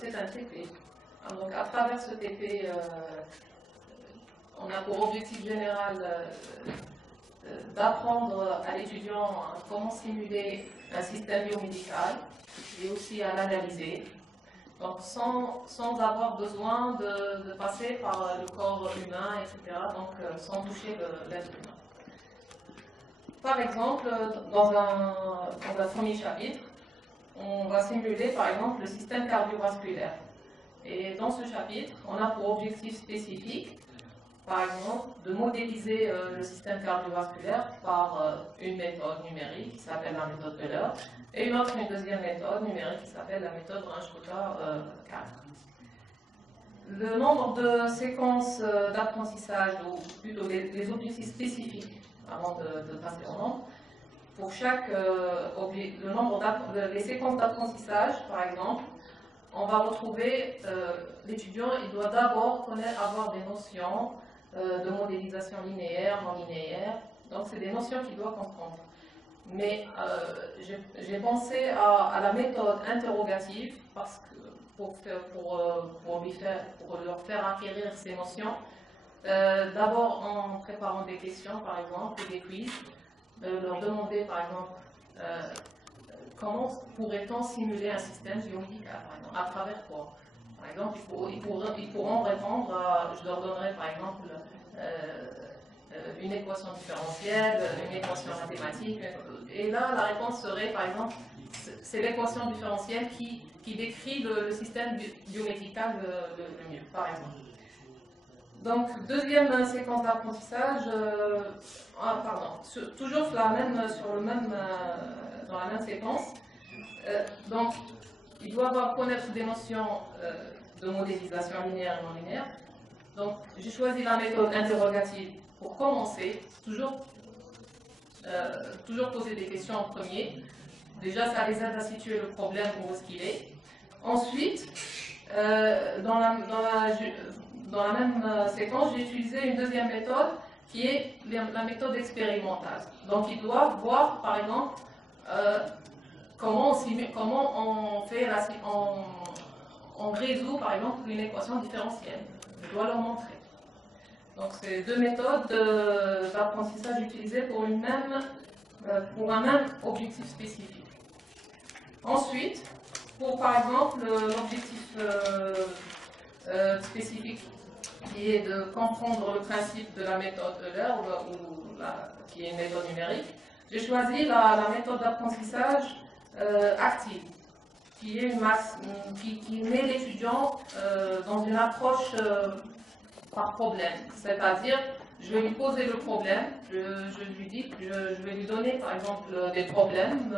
c'est un TP. Donc, à travers ce TP, on a pour objectif général d'apprendre à l'étudiant comment simuler un système biomédical et aussi à l'analyser. Donc, sans avoir besoin de passer par le corps humain, etc. Donc, sans toucher l'être humain. Par exemple, dans un premier chapitre, on va simuler par exemple le système cardiovasculaire. Et dans ce chapitre, on a pour objectif spécifique, par exemple, de modéliser le système cardiovasculaire par une méthode numérique qui s'appelle la méthode Euler et une deuxième méthode numérique qui s'appelle la méthode Runge-Kutta-4. Le nombre de séquences d'apprentissage, ou plutôt les objectifs spécifiques, avant de passer au nombre, pour chaque les séquences d'apprentissage, par exemple, on va retrouver l'étudiant, il doit d'abord avoir des notions de modélisation linéaire, non linéaire, donc c'est des notions qu'il doit comprendre. Mais j'ai pensé à la méthode interrogative parce que pour leur faire acquérir ces notions. D'abord en préparant des questions, par exemple, ou des quiz, leur demander, par exemple, comment pourrait-on simuler un système biomédical, par exemple, à travers quoi? Par exemple, ils pourront répondre, je leur donnerai, par exemple, une équation différentielle, une équation mathématique, et là, la réponse serait, par exemple, c'est l'équation différentielle qui décrit le système biomédical le mieux, par exemple. Donc, deuxième séquence d'apprentissage, toujours dans la même séquence. Donc, ils doivent connaître des notions de modélisation linéaire et non linéaire. Donc, j'ai choisi la méthode interrogative pour commencer, toujours poser des questions en premier. Déjà, ça les aide à situer le problème où est-ce qu'il est. Ensuite, dans la même séquence, j'ai utilisé une deuxième méthode qui est la méthode expérimentale. Donc, ils doivent voir, par exemple, comment on résout, par exemple, une équation différentielle. Je dois leur montrer. Donc, c'est deux méthodes d'apprentissage utilisées pour un même objectif spécifique. Ensuite, pour par exemple l'objectif spécifique qui est de comprendre le principe de la méthode Euler, qui est une méthode numérique, j'ai choisi la méthode d'apprentissage active, qui est qui met l'étudiant dans une approche par problème. C'est-à-dire, je vais lui poser le problème, je lui dis, je vais lui donner par exemple des problèmes.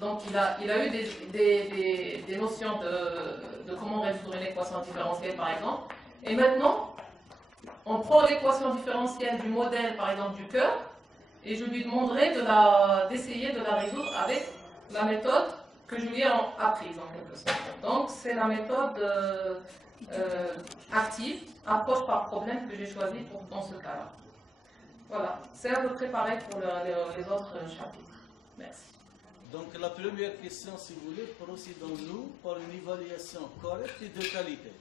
Donc il a eu des notions de comment résoudre une équation différentielle par exemple. Et maintenant, on prend l'équation différentielle du modèle par exemple du cœur et je lui demanderai d'essayer de la résoudre avec la méthode que je lui ai apprise en quelque sorte. Donc c'est la méthode active, approche par problème que j'ai choisie dans ce cas-là. Voilà, c'est à peu près pareil pour les autres chapitres. Merci. Donc la première question, si vous voulez, procédons-nous par une évaluation correcte et de qualité.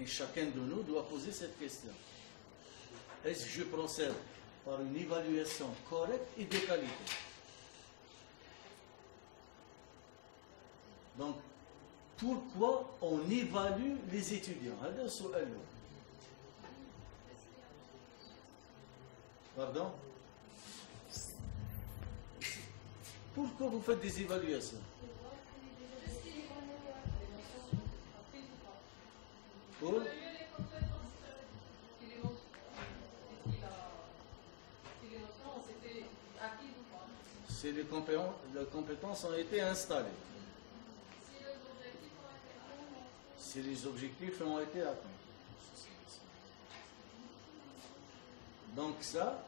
Et chacun de nous doit poser cette question. Est-ce que je procède par une évaluation correcte et de qualité? Donc, pourquoi on évalue les étudiants? Pardon? Pourquoi vous faites des évaluations? Pour si les compétences ont été installées. Si les objectifs ont été atteints. Donc ça,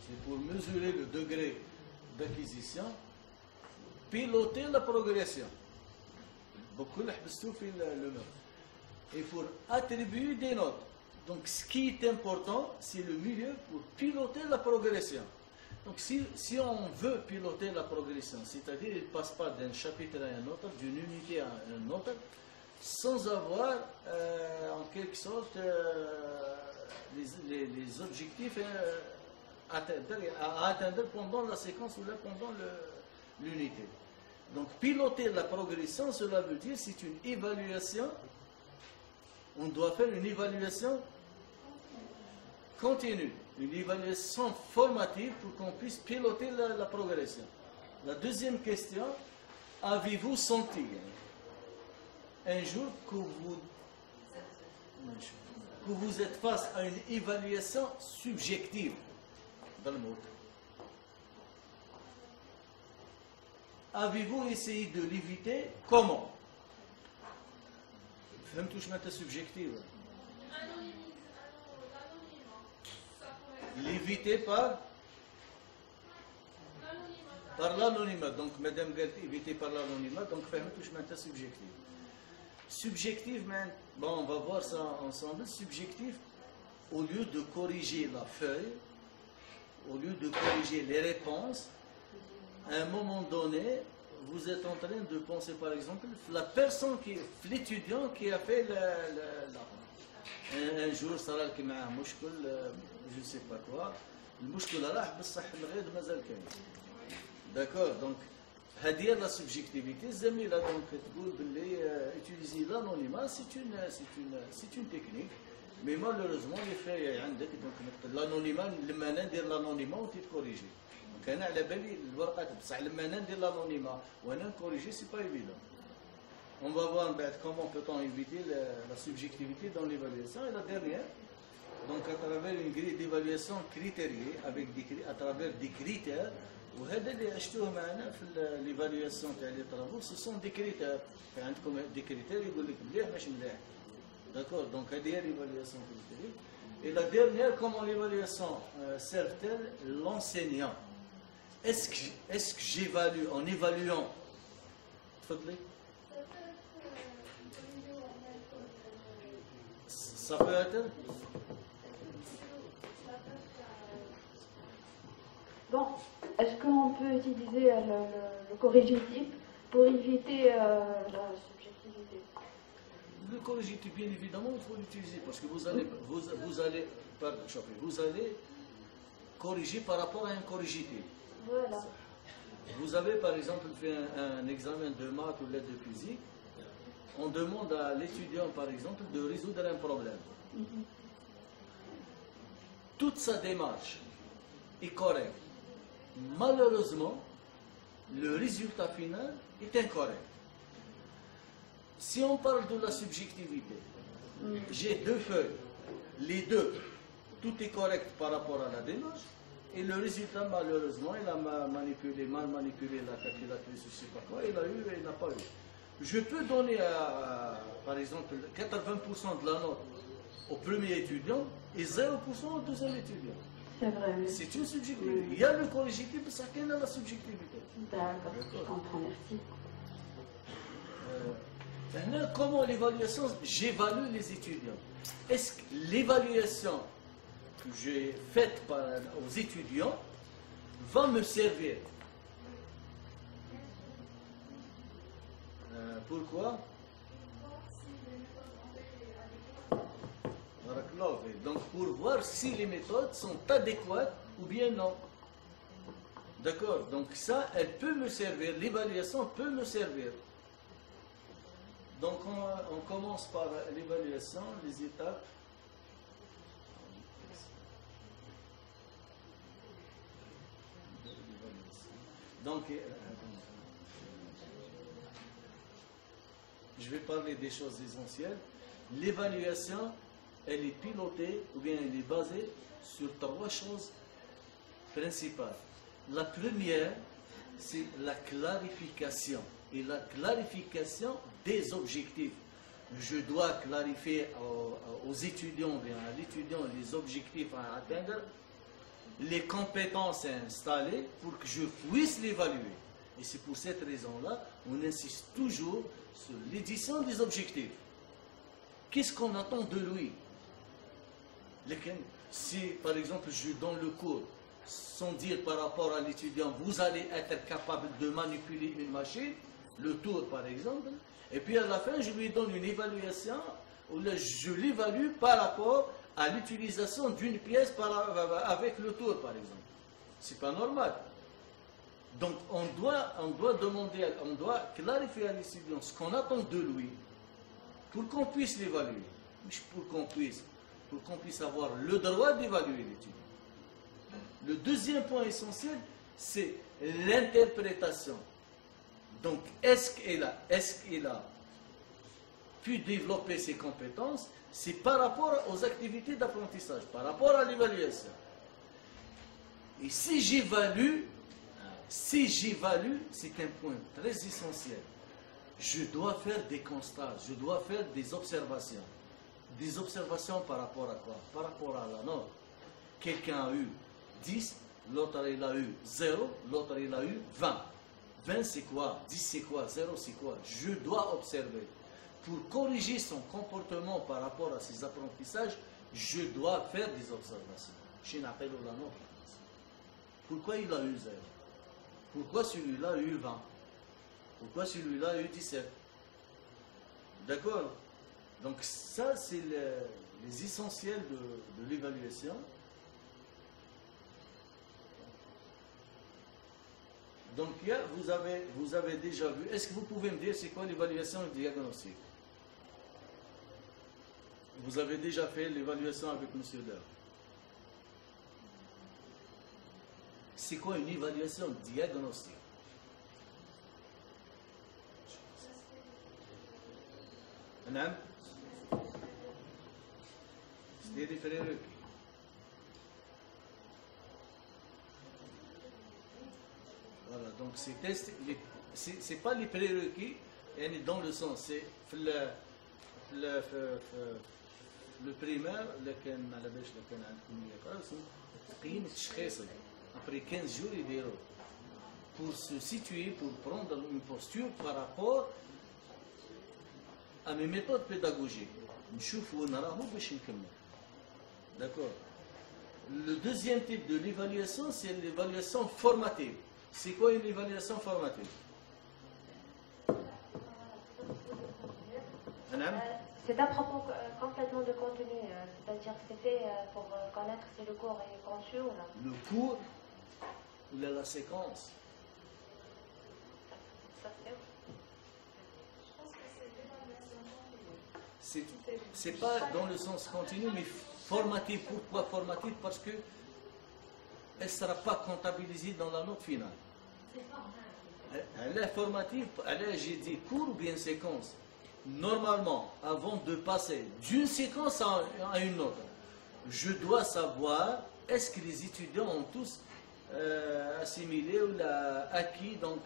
c'est pour mesurer le degré d'acquisition, piloter la progression. Beaucoup le note. Il faut attribuer des notes. Donc ce qui est important, c'est le milieu pour piloter la progression. Donc si on veut piloter la progression, c'est-à-dire il ne passe pas d'un chapitre à un autre, d'une unité à un autre, sans avoir en quelque sorte les objectifs à atteindre pendant la séquence ou pendant l'unité. Donc piloter la progression, cela veut dire c'est une évaluation. On doit faire une évaluation continue, une évaluation formative pour qu'on puisse piloter la progression. La deuxième question, avez-vous senti un jour que vous êtes face à une évaluation subjective dans le mot? Avez-vous essayé de l'éviter? Comment? فهمتوا واش معناتها subjective? L'éviter par l'anonymat. Donc madame قالت éviter par l'anonymat, donc فهمت واش معناتها subjective. Subjectif, bon, on va voir ça ensemble. Subjectif, au lieu de corriger la feuille, au lieu de corriger les réponses, à un moment donné, vous êtes en train de penser, par exemple, la personne l'étudiant qui a fait un jour, ça a été un مشكل, je ne sais pas quoi, المشكل راح بصح الغير مازال كاين. D'accord, donc هذه la subjectivité الزميله donc تقول باللي utiliser l'anonymat c'est une technique, mais malheureusement les faits عندك donc l'anonymat لما انا ندير l'anonymat وتكوريجي. Donc انا على بالي الورقات بصح لما انا ندير l'anonymat وانا نكوريجي c'est pas évident. On va voir comment peut-on éviter la subjectivité dans l'évaluation. Et la dernière, donc à travers une grille d'évaluation critériée, à travers des critères, وهذا اللي عشتوه معنا في ليفالياسيون تاع لي طرافو سو سون دي كريتير عندكم دي كريتير يقول لك مليح ماشي مليح داكور دونك هذه هي ليفالياسيون في الجديد et la dernière comment l'évaluation sert-elle l'enseignant est-ce que j'évalue en évaluant تفضلي ça peut être bon est-ce qu'on peut utiliser le corrigatif pour éviter la subjectivité? Le corrigatif, bien évidemment, il faut l'utiliser parce que vous allez corriger par rapport à un corrigatif. Voilà. Vous avez par exemple fait un examen de maths ou lettres de physique, on demande à l'étudiant par exemple de résoudre un problème. Toute sa démarche est correcte. Malheureusement, le résultat final est incorrect. Si on parle de la subjectivité, j'ai deux feuilles, les deux, tout est correct par rapport à la démarche, et le résultat, malheureusement, il a mal manipulé la calculatrice, je ne sais pas quoi, il a eu et il n'a pas eu. Je peux donner, par exemple, 80% de la note au premier étudiant et 0% au deuxième étudiant. C'est vrai. C'est une subjectivité. Il y a le corrigatif, ça qu'il y a la subjectivité. D'accord, je comprends, merci. Maintenant, comment l'évaluation, j'évalue les étudiants. Est-ce que l'évaluation que j'ai faite aux étudiants va me servir? Pourquoi? Donc pour voir si les méthodes sont adéquates ou bien non. D'accord? Donc ça, elle peut me servir, l'évaluation peut me servir. Donc on commence par l'évaluation, les étapes. Donc je vais parler des choses essentielles. L'évaluation, elle est pilotée ou bien elle est basée sur trois choses principales. La première, c'est la clarification. Et la clarification des objectifs. Je dois clarifier aux étudiants, bien à l'étudiant, les objectifs à atteindre, les compétences à installer pour que je puisse l'évaluer. Et c'est pour cette raison-là, on insiste toujours sur l'édition des objectifs. Qu'est-ce qu'on attend de lui? Si, par exemple, je donne le cours sans dire par rapport à l'étudiant, vous allez être capable de manipuler une machine, le tour par exemple, et puis à la fin, je lui donne une évaluation, où je l'évalue par rapport à l'utilisation d'une pièce avec le tour par exemple. C'est pas normal. Donc on doit demander, on doit clarifier à l'étudiant ce qu'on attend de lui pour qu'on puisse l'évaluer, pour qu'on puisse avoir le droit d'évaluer l'étudiant. Le deuxième point essentiel, c'est l'interprétation. Donc, est-ce qu'il a pu développer ses compétences? C'est par rapport aux activités d'apprentissage, par rapport à l'évaluation. Et si j'évalue, c'est un point très essentiel. Je dois faire des constats, je dois faire des observations. Des observations par rapport à quoi? Par rapport à la note. Quelqu'un a eu 10, l'autre il a eu 0, l'autre il a eu 20. 20 c'est quoi? 10 c'est quoi? 0 c'est quoi? Je dois observer. Pour corriger son comportement par rapport à ses apprentissages, je dois faire des observations. Je n'appelle la note. Pourquoi il a eu 0? Pourquoi celui-là a eu 20? Pourquoi celui-là a eu 17? D'accord? Donc ça, c'est les essentiels de l'évaluation. Donc vous avez déjà vu. Est-ce que vous pouvez me dire c'est quoi l'évaluation et le diagnostic? Vous avez déjà fait l'évaluation avec M. Deur. C'est quoi une évaluation diagnostique? نعم. C'est des frères. Donc ces tests, c'est pas les prérequis, dans le sens, c'est le primaire, après 15 jours, ils diront, pour se situer, pour prendre une posture par rapport à mes méthodes pédagogiques. D'accord. Le deuxième type de l'évaluation, c'est l'évaluation formative. C'est quoi une évaluation formative? C'est à propos complètement de contenu, c'est-à-dire c'est fait pour connaître si le cours est conçu ou non. Le cours ou la séquence? Ça, c'est pas dans le sens continu, mais formatif. Pourquoi formatif? Parce que elle ne sera pas comptabilisée dans la note finale. Elle est formative, j'ai dit cours ou bien séquence. Normalement, avant de passer d'une séquence à une autre, je dois savoir est-ce que les étudiants ont tous assimilé ou acquis donc,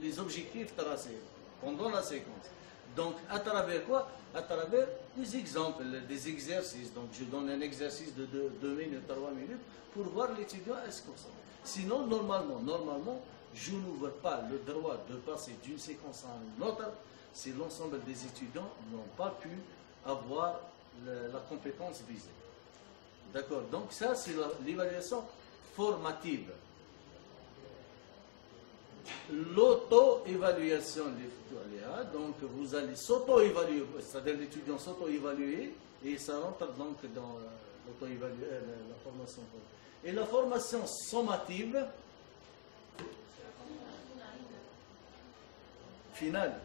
les objectifs tracés pendant la séquence. Donc, à travers quoi? À travers des exemples, des exercices. Donc, je donne un exercice de 2 minutes, 3 minutes pour voir l'étudiant est-ce que ça. Sinon, normalement, je n'ouvre pas le droit de passer d'une séquence à une autre si l'ensemble des étudiants n'ont pas pu avoir la compétence visée. D'accord? Donc, ça, c'est l'évaluation formative. L'auto-évaluation, donc vous allez s'auto-évaluer, c'est-à-dire l'étudiant s'auto-évaluer et ça rentre donc dans la formation. Et la formation sommative, finale.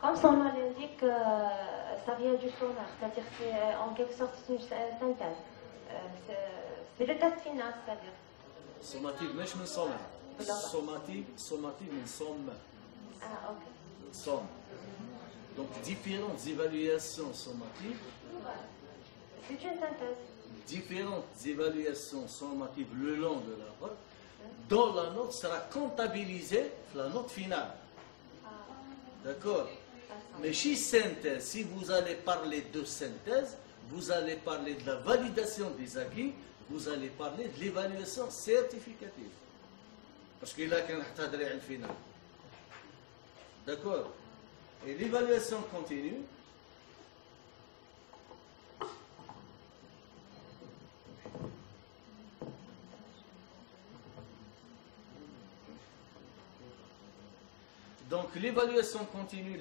Comme son nom l'indique, ça vient du sonar, c'est-à-dire c'est en quelque sorte une synthèse. C'est le test final, c'est-à-dire. Sommative, مش من صنع. Sommative من somme. Ah, ok. Somme. Donc différentes évaluations sommatives. C'est une synthèse. Différentes évaluations sommatives le long de la note, dont la note sera comptabilisée la note finale. D'accord? Mais chez synthèse, si vous allez parler de synthèse, vous allez parler de la validation des acquis, vous allez parler de l'évaluation certificative. Parce qu'il a qu'un tadri al final. D'accord? Et l'évaluation continue. Donc l'évaluation continue,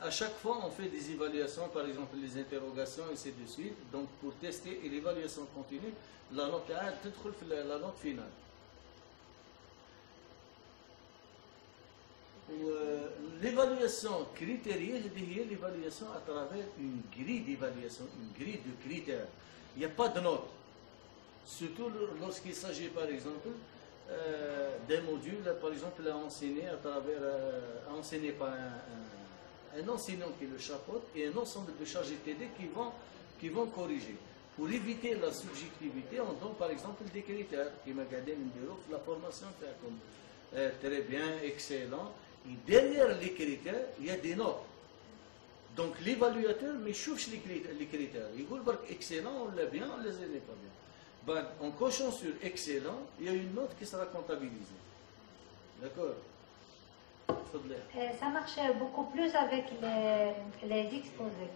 à chaque fois on fait des évaluations, par exemple les interrogations et ainsi de suite. Donc pour tester et l'évaluation continue, la note la note finale. L'évaluation critérielle, c'est l'évaluation à travers une grille d'évaluation, une grille de critères. Il n'y a pas de note. Surtout lorsqu'il s'agit par exemple des modules, par exemple, enseigné par un enseignant qui le chapeaute et un ensemble de chargés TD qui vont corriger. Pour éviter la subjectivité, on donne par exemple des critères qui m'a gardé une bureau, la formation fait comme très bien, excellent. Et derrière les critères, il y a des notes. Donc l'évaluateur ne cherche les critères. Il dit excellent, on l'a bien, on les a pas bien. Ben, en cochant sur excellent, il y a une note qui sera comptabilisée. D'accord? Ça marche beaucoup plus avec les exposés.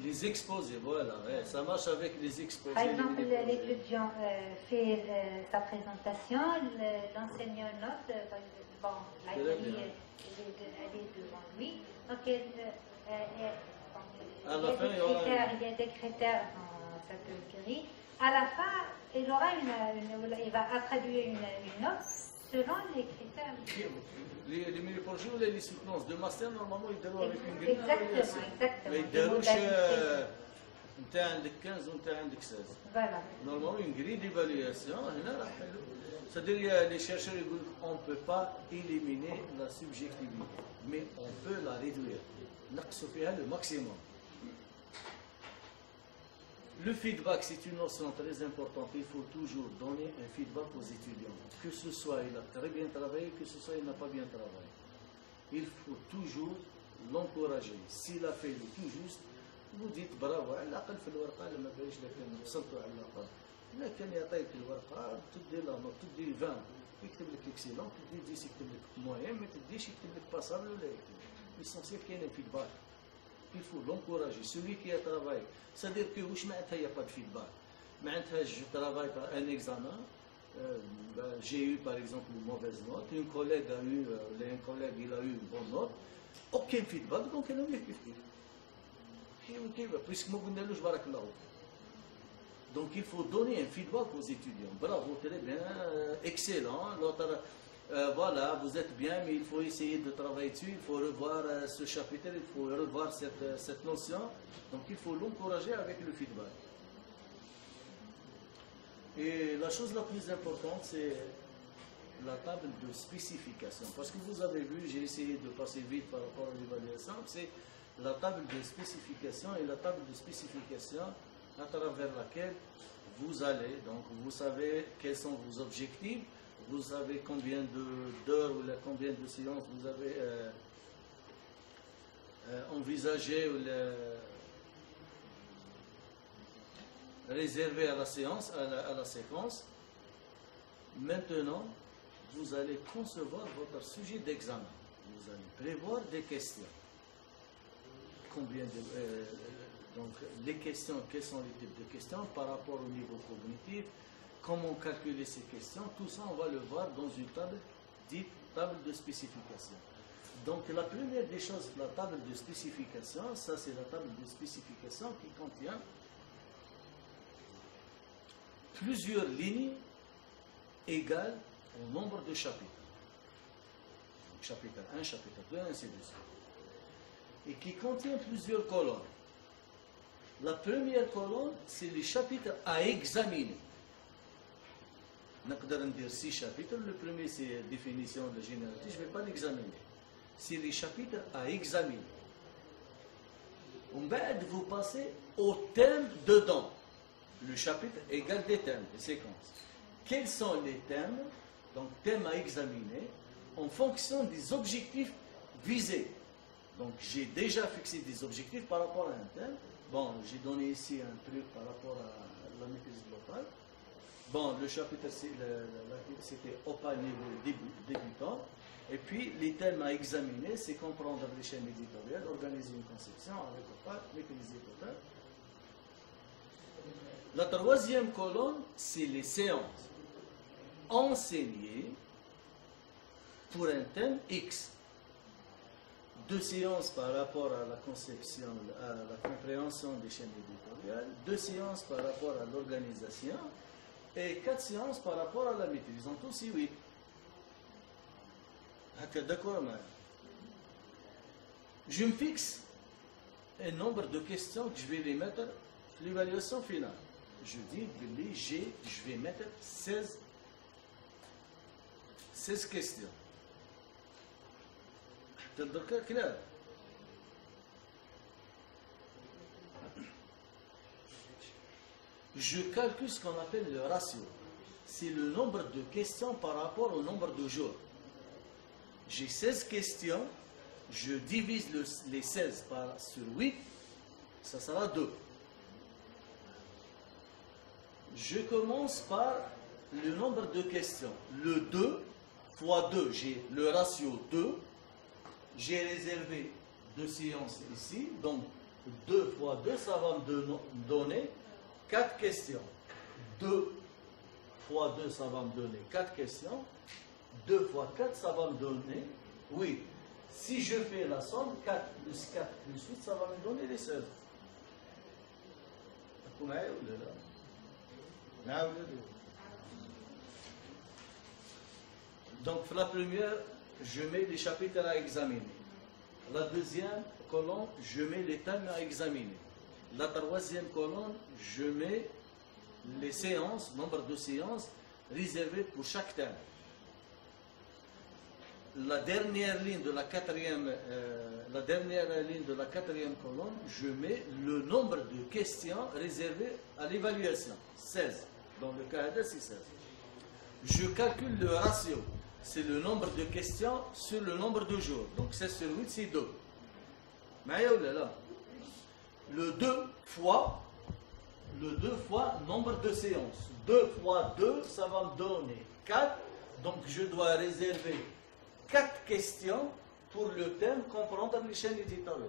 Les exposés, voilà. Ouais, ça marche avec les exposés. Par exemple, l'étudiant fait sa présentation, l'enseignant note, bon, là, elle est devant lui. Donc, il y a des critères dans cette grille. À la fin, il va attribuer une note selon les critères. Les mini-projets ou les soutenances de master, normalement, ils déroulent avec une grille. Exactement. Mais ils déroulent tu as 15 ou tu as 16. Voilà. Normalement, une grille d'évaluation, c'est-à-dire les chercheurs disent qu'on ne peut pas éliminer la subjectivité, mais on peut la réduire. Le maximum. Le feedback, c'est une notion très importante. Il faut toujours donner un feedback aux étudiants. Que ce soit il a très bien travaillé, que ce soit il n'a pas bien travaillé. Il faut toujours l'encourager. S'il a fait le tout juste, vous dites bravo. على الأقل في الورقة لما باش لكن وصلتوا على الأقل. لكن يعطيك الورقة تدي لا نوت تدي 20 يكتب لك اكسيلون تدي 10 يكتب لك موين ما تديش يكتب لك باسابل ولا يكتب. L'essentiel كاين الفيدباك. Il faut l'encourager. Celui qui a travaillé, c'est-à-dire que il n'y a pas de feedback. Je travaille par un examen, j'ai eu par exemple une mauvaise note, un collègue il a eu une bonne note, aucun feedback, donc il a eu puisque moi je ne sais pas. Donc il faut donner un feedback aux étudiants. Bravo, très bien, excellent. Voilà, vous êtes bien, mais il faut essayer de travailler dessus, il faut revoir ce chapitre, il faut revoir cette notion. Donc il faut l'encourager avec le feedback. Et la chose la plus importante, c'est la table de spécification. Parce que vous avez vu, j'ai essayé de passer vite par rapport à l'évaluation, c'est la table de spécification et la table de spécification à travers laquelle vous allez, donc vous savez quels sont vos objectifs, vous savez combien d'heures ou combien de séances vous avez envisagé ou réservé à la séance, à la séquence. Maintenant, vous allez concevoir votre sujet d'examen. Vous allez prévoir des questions. Donc, les questions, quels sont les types de questions par rapport au niveau cognitif, comment calculer ces questions, tout ça on va le voir dans une table dite table de spécification. Donc la première des choses, la table de spécification, ça c'est la table de spécification qui contient plusieurs lignes égales au nombre de chapitres. Donc, chapitre 1, chapitre 2, ainsi de suite. Et qui contient plusieurs colonnes. La première colonne, c'est les chapitres à examiner. نقدر ندير 6 chapitres. Le premier c'est définition de généralité, je ne vais pas l'examiner. C'est les chapitres à examiner. Vous passez au thème dedans. Le chapitre égale des thèmes, des séquences. Quels sont les thèmes? Donc thèmes à examiner en fonction des objectifs visés. Donc j'ai déjà fixé des objectifs par rapport à un thème. Bon, j'ai donné ici un truc par rapport à la maîtrise globale. Bon, le chapitre, c'était OPA niveau débutant. Et puis, les thèmes à examiner, c'est comprendre les chaînes éditoriales, organiser une conception avec OPA, maîtriser OPA. La troisième colonne, c'est les séances. Enseigner pour un thème X. 2 séances par rapport à la conception, à la compréhension des chaînes éditoriales, 2 séances par rapport à l'organisation, et 4 séances par rapport à la maîtrise. En tout, c'est 8. D'accord, je me fixe un nombre de questions que je vais les mettre à l'évaluation finale. Je dis, je vais mettre 16 questions. C'est clair. Je calcule ce qu'on appelle le ratio. C'est le nombre de questions par rapport au nombre de jours. J'ai 16 questions, je divise les 16 sur 8, ça sera 2. Je commence par le nombre de questions. Le 2 fois 2, j'ai le ratio 2. J'ai réservé 2 séances ici, donc 2 fois 2, ça va me donner 4 questions. 2 fois 2, ça va me donner 4 questions. 2 fois 4, ça va me donner 8. Si je fais la somme, 4 plus 4 plus 8, ça va me donner les 16. Donc, la première, je mets les chapitres à examiner. La deuxième colonne, je mets les thèmes à examiner. La troisième colonne, je mets les séances, nombre de séances réservées pour chaque thème. la dernière ligne de la quatrième colonne, je mets le nombre de questions réservées à l'évaluation, 16. Dans le cas de c'est 16. Je calcule le ratio, c'est le nombre de questions sur le nombre de jours. Donc 16 sur 8, c'est 2. Mais là, le 2 fois nombre de séances. 2 fois 2, ça va me donner 4. Donc je dois réserver 4 questions pour le thème comprendre les chaînes éditoriales.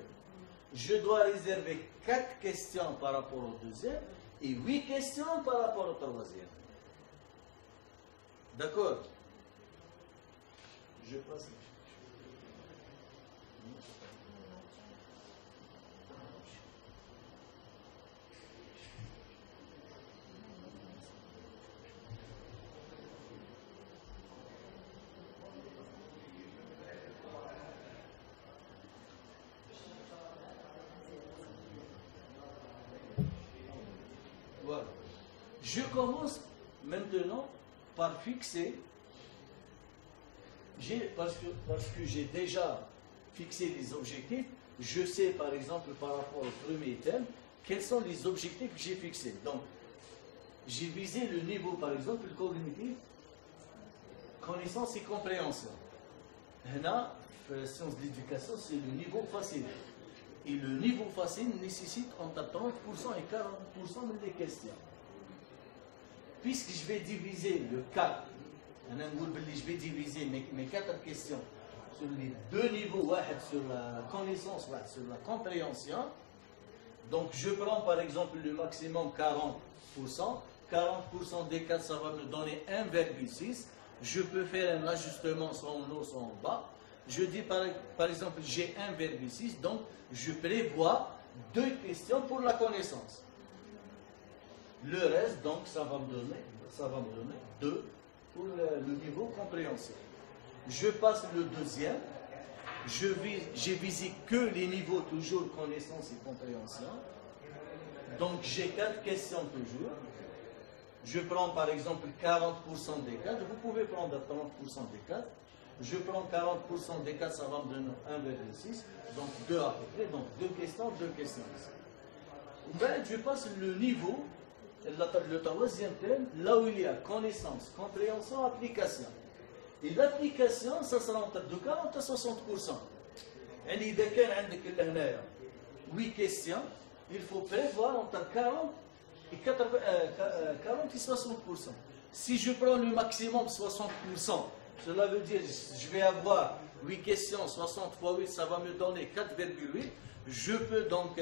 Je dois réserver 4 questions par rapport au deuxième et 8 questions par rapport au troisième. D'accord? Je passe. Voilà. Je commence maintenant par fixer, parce que j'ai déjà fixé les objectifs, je sais par exemple par rapport au premier thème, quels sont les objectifs que j'ai fixés. Donc, j'ai visé le niveau par exemple cognitif, connaissance et compréhension. Là, sciences de l'éducation, c'est le niveau facile. Et le niveau facile nécessite entre 30% et 40% des questions. Puisque je vais diviser le 4, je vais diviser mes 4 questions sur les deux niveaux, sur la connaissance, sur la compréhension. Donc je prends par exemple le maximum 40%. 40% des 4, ça va me donner 1,6. Je peux faire un ajustement soit en haut, soit en bas. Je dis par exemple, j'ai 1,6, donc je prévois 2 questions pour la connaissance. Le reste, donc, ça va me donner 2 pour le niveau compréhension. Je passe le deuxième. J'ai visé que les niveaux toujours connaissance et compréhension. Donc, j'ai 4 questions toujours. Je prends par exemple 40% des 4. Vous pouvez prendre 30% des 4. Je prends 40% des 4, ça va me donner 1,6. Donc 2 à peu près. Donc 2 questions, 2 questions. Ben, je passe le niveau, le troisième thème, là où il y a connaissance, compréhension, application. Et l'application, ça sera entre de 40 à 60%. Et il y a 8 questions, il faut prévoir entre 40 et 60%. Si je prends le maximum 60%, cela veut dire que je vais avoir 8 questions, 60 fois 8, ça va me donner 4,8. Je peux donc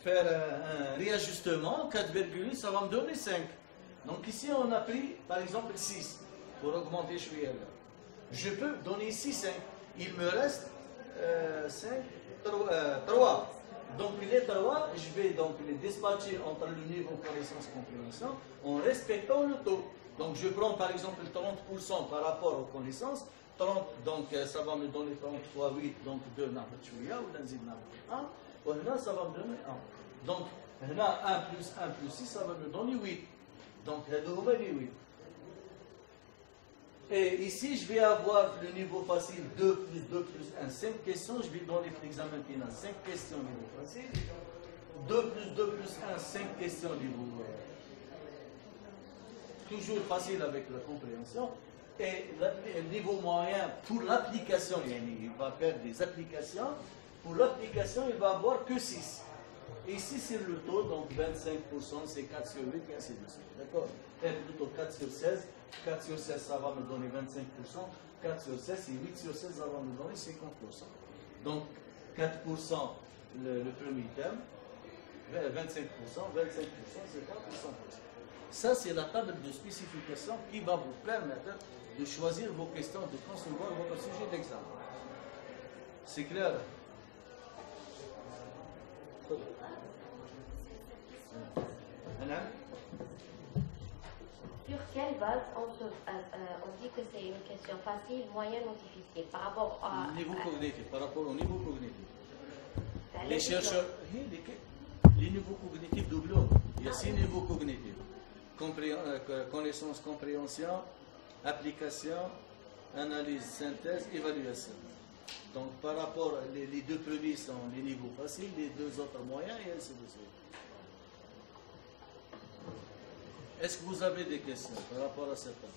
faire un réajustement, 4,8, ça va me donner 5. Donc ici, on a pris, par exemple, 6, pour augmenter celui-là. Je peux donner ici 5. Il me reste 3. Donc les 3, je vais donc les dispatcher entre le niveau connaissance-compréhension en respectant le taux. Donc je prends par exemple 30% par rapport aux connaissances. 30, donc ça va me donner 30 fois 8, donc 2 n'abatuya, ou d'un 1. Là, ça va me donner 1. Donc là, 1 plus 1 plus 6, ça va me donner 8. Donc là, on va dire 8. Et ici, je vais avoir le niveau facile 2 plus 2 plus 1, 5 questions. Je vais donner l'examen final 5 questions niveau facile. 2 plus 2 plus 1, 5 questions niveau toujours facile avec la compréhension. Et le niveau moyen pour l'application, il va faire des applications. Pour l'application, il va avoir que 6. Et ici, c'est le taux, donc 25%, c'est 4 sur 8, et ainsi de suite. D'accord? Et plutôt 4 sur 16. 4 sur 16, ça va me donner 25%. 4 sur 16 et 8 sur 16, ça va me donner 50%. Donc, 4% le premier terme, 25%, 25%, c'est 4%. Ça, c'est la table de spécification qui va vous permettre de choisir vos questions, de concevoir votre sujet d'examen. C'est clair? Sur quelle base on dit que c'est une question facile, moyenne ou difficile par rapport à... Niveau cognitif, par rapport au niveau cognitif. Les chercheurs, les niveaux cognitifs doublons. Il y a 6 niveaux cognitifs. Connaissance, compréhension, application, analyse, synthèse, évaluation. Donc par rapport, les deux premiers sont les niveaux faciles, les deux autres moyens et ainsi de suite. Est-ce que vous avez des questions par rapport à cette tâche?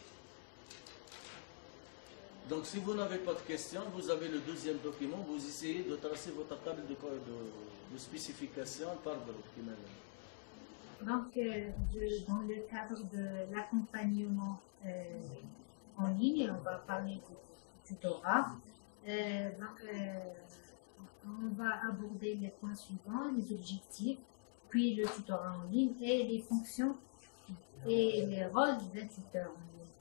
Donc si vous n'avez pas de questions, vous avez le deuxième document, vous essayez de tracer votre table de spécification par groupe. Donc, dans le cadre de l'accompagnement en ligne, on va parler du tutorat. On va aborder les points suivants, les objectifs, puis le tutorat en ligne et les fonctions et les rôles d'un tuteur en ligne.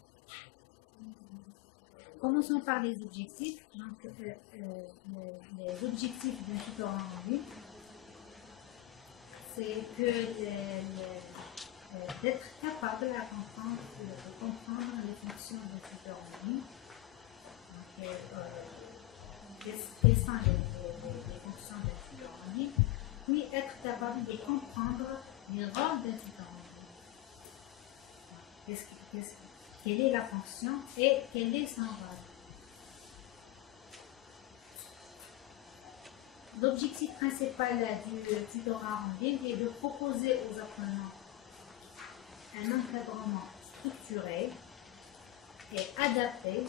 Commençons par les objectifs. Donc, les objectifs d'un tutorat en ligne, c'est d'être capable de comprendre les fonctions du tuteur en ligne. Donc, quelles sont les fonctions d'un tuteur en ligne, puis être capable de comprendre les rôles d'un tuteur en ligne. Quelle est la fonction et quel est son rôle. L'objectif principal du tutorat en ligne est de proposer aux apprenants un encadrement structuré et adapté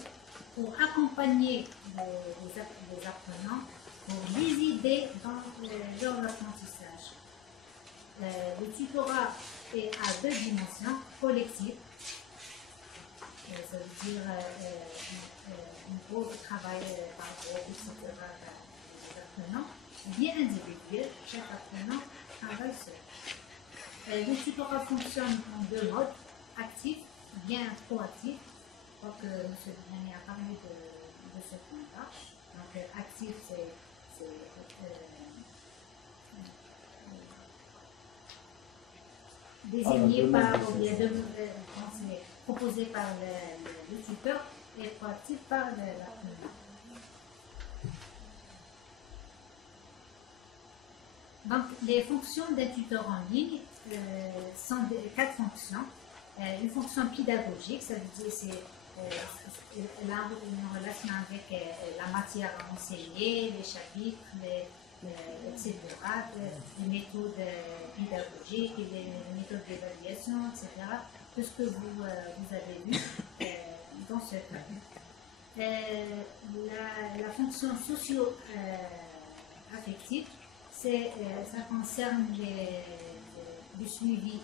pour accompagner les apprenants pour les aider dans leur apprentissage. Le tutorat est à deux dimensions, collective, ça veut dire un gros travail par groupe, etc. des apprenants, bien individuel, chaque apprenant travaille seul. Le tutorat fonctionne en deux modes, actif, bien proactif. Je crois que M. Brani a parlé de ce point-là. Donc, actif, c'est désigné par, ou bien proposé par le tuteur et proactif par l'apprenant. Donc, les fonctions d'un tuteur en ligne sont quatre fonctions. Une fonction pédagogique, ça veut dire c'est une relation avec la matière à enseigner, les chapitres, etc., les méthodes pédagogiques, les méthodes d'évaluation, etc. Tout ce que vous avez vu dans ce cas. La fonction socio-affective, ça concerne le suivi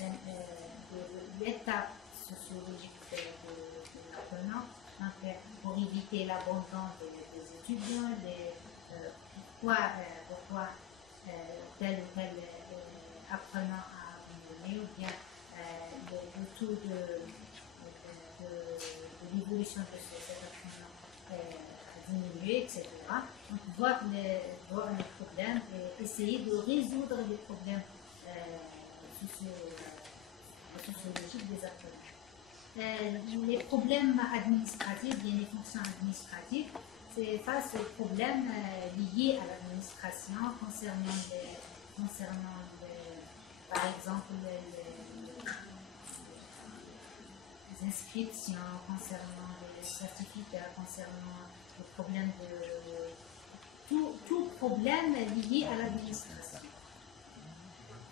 de l'état sociologique de l'apprenant, pour éviter l'abandon des étudiants, pourquoi tel ou tel apprenant a abandonné, ou bien le taux de l'évolution de cet apprenant a diminué, etc. Donc, voir le problème et essayer de résoudre les problèmes sociologiques des apprenants. Les problèmes administratifs, bien les fonctions administratives, c'est face aux problèmes liés à l'administration concernant par exemple les inscriptions, concernant les certificats, concernant les problèmes tout problème lié à l'administration.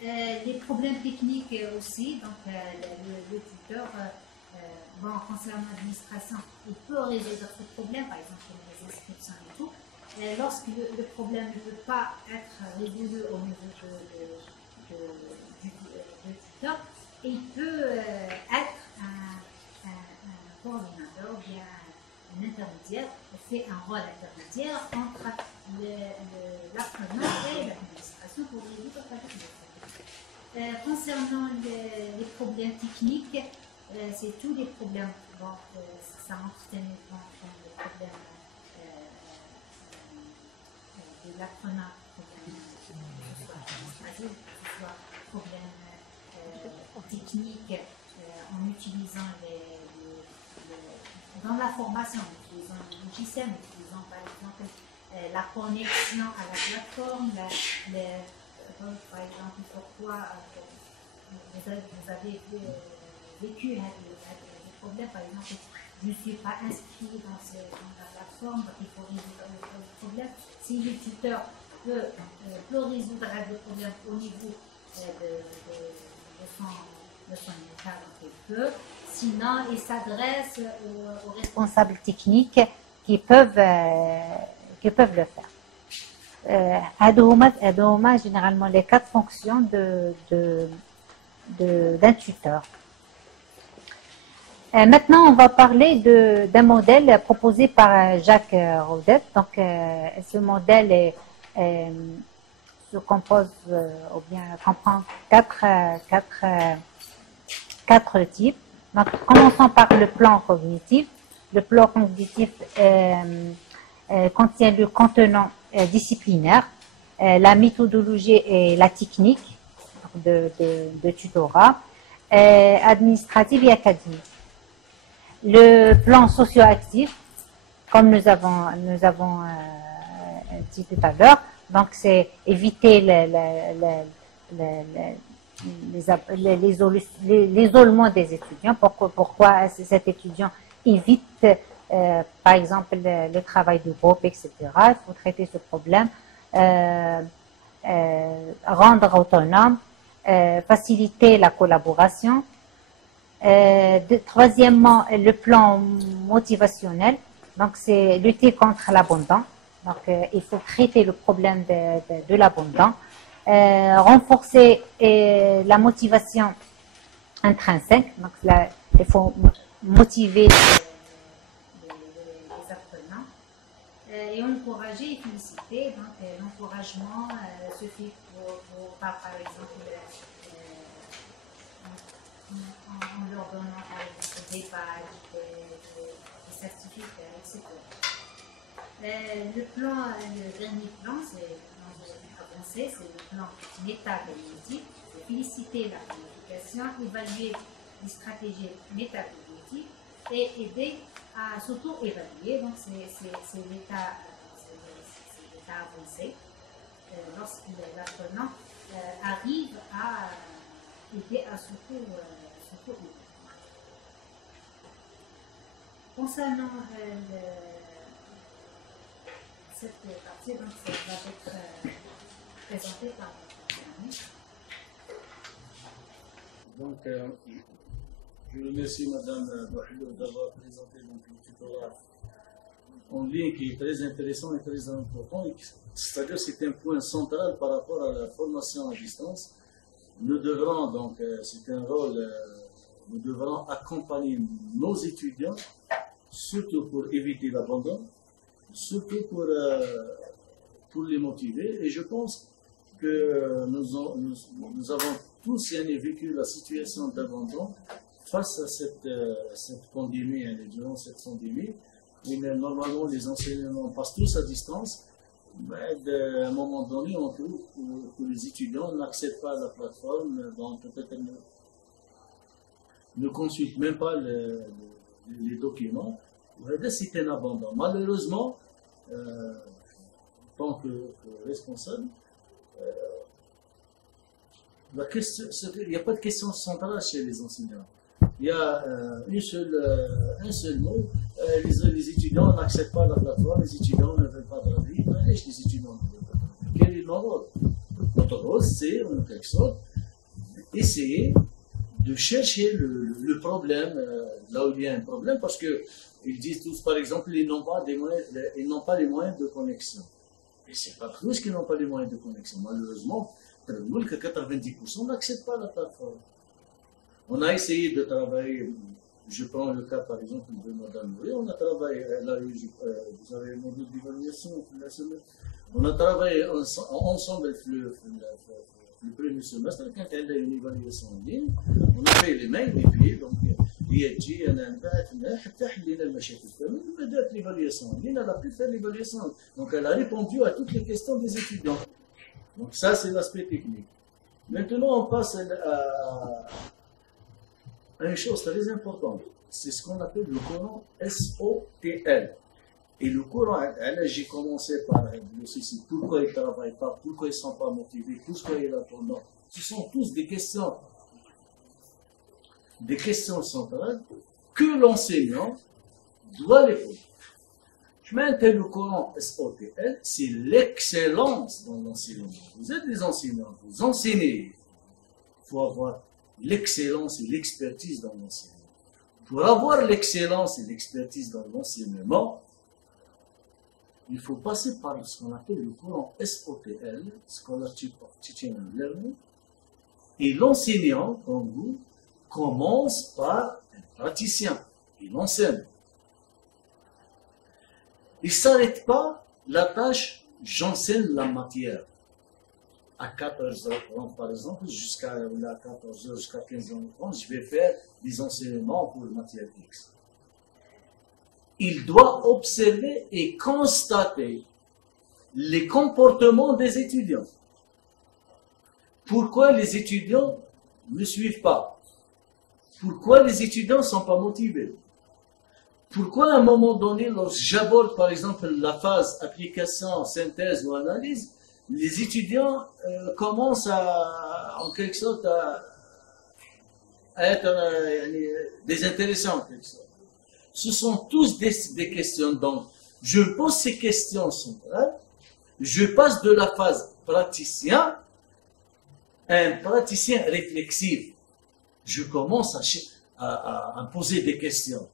Les problèmes techniques aussi, donc le tuteur, concernant l'administration, il peut résoudre ce problème, par exemple les inscriptions et tout. Lorsque le problème ne peut pas être résolu au niveau du tuteur, il peut être un coordinateur, bien un intermédiaire, fait un rôle intermédiaire entre l'apprenant et l'administration pour résoudre la question. Concernant les problèmes techniques, c'est tous les problèmes, ça entre dans les problèmes de l'apprenant, que ce soit problème technique en utilisant dans la formation, en utilisant le logiciel, en utilisant par exemple la connexion à la plateforme, par exemple pourquoi vous avez vécu des problèmes, par exemple je ne suis pas inscrit dans la plateforme, donc il faut résoudre le problème. Si le tuteur peut résoudre le problème au niveau de son état, donc il peut. Sinon, il s'adresse aux responsables techniques qui peuvent le faire. هما généralement les 4 fonctions d'un tuteur. Maintenant, on va parler d'un modèle proposé par Jacques Rodet. Donc, ce modèle se compose ou bien comprend 4 types. Donc, commençons par le plan cognitif. Le plan cognitif contient le contenant disciplinaire, la méthodologie et la technique de tutorat, administrative et académique. Le plan socio-actif, comme nous avons dit tout à l'heure, donc c'est éviter l'isolement des étudiants. Pourquoi cet étudiant évite, par exemple, le travail de groupe, etc. Il faut traiter ce problème, rendre autonome, faciliter la collaboration. Troisièmement, le plan motivationnel, donc c'est lutter contre l'abandon. Donc il faut traiter le problème de l'abandon, renforcer la motivation intrinsèque. Donc là, il faut motiver les apprenants et encourager et féliciter. Donc l'encouragement se fait par exemple en leur donnant des badges, des certificats, etc. Le dernier plan, c'est le plan avancé, c'est le plan métacognitif, c'est féliciter la planification, évaluer les stratégies métacognitifs et aider à s'auto-évaluer. Donc c'est l'état avancé. Lorsque l'apprenant arrive à aider à s'auto-évaluer. Concernant cette partie, donc ça va être présenté par Donc, je remercie Madame Bouhilou d'avoir présenté donc, le tutorat en ligne qui est très intéressant et très important. C'est-à-dire que c'est un point central par rapport à la formation à distance. Nous devrons, donc, c'est un rôle, nous devrons accompagner nos étudiants, surtout pour éviter l'abandon, surtout pour les motiver. Et je pense que nous avons tous vécu la situation d'abandon face à cette pandémie, durant cette pandémie. Et normalement, les enseignants passent tous à distance. Mais à un moment donné, on trouve que les étudiants n'accèdent pas à la plateforme, donc peut-être ne consultent même pas les documents. C'est un abandon. Malheureusement, en tant que responsable, il n'y a pas de question centrale chez les enseignants. Il y a un seul mot, les étudiants n'acceptent pas la plateforme, les étudiants ne veulent pas travailler. Les étudiants ne veulent pas travailler. Quel est notre rôle? Notre rôle, c'est, en quelque sorte, essayer de chercher le problème, là où il y a un problème, parce qu'ils disent tous, par exemple, ils n'ont pas les moyens de connexion. Et c'est pas tous qui n'ont pas les moyens de connexion. Malheureusement, que 90% n'acceptent pas la plateforme. On a essayé de travailler, je prends le cas par exemple de Mme Louis, on a travaillé, vous avez mon module d'évaluation la semaine, on a travaillé ensemble le premier semestre, quand elle a une évaluation en ligne, on a fait les mails et puis donc يجي انا بعثنا حتى حلينا المشاكل كامل وبدات l'évaluation en ligne, elle a pu faire l'évaluation. Donc elle a répondu à toutes les questions des étudiants. Donc ça c'est l'aspect technique. Maintenant on passe à une chose très importante, c'est ce qu'on appelle le courant SOTL. Et le courant, là j'ai commencé par le souci, pourquoi ils ne travaillent pas, pourquoi ils ne sont pas motivés, pourquoi ils attendent. Ce sont tous des questions centrales que l'enseignant doit les produire. Maintenant, le courant SOTL, c'est l'excellence dans l'enseignement. Vous êtes des enseignants, vous enseignez. Il faut avoir l'excellence et l'expertise dans l'enseignement. Pour avoir l'excellence et l'expertise dans l'enseignement, il faut passer par ce qu'on appelle le courant SOTL, Scholarship of Teaching and Learning, et l'enseignant, comme vous, commence par un praticien. Il enseigne. Il ne s'arrête pas la tâche, j'enseigne la matière. À 14h30, par exemple, jusqu'à 14h, jusqu'à 15h30, je vais faire des enseignements pour la matière X. Il doit observer et constater les comportements des étudiants. Pourquoi les étudiants ne suivent pas? Pourquoi les étudiants ne sont pas motivés? Pourquoi à un moment donné, lorsque j'aborde par exemple la phase application, synthèse ou analyse, les étudiants commencent en quelque sorte à être désintéressés en quelque sorte. Ce sont tous des questions. Donc, je pose ces questions centrales, je passe de la phase praticien à un praticien réflexif. Je commence à poser des questions.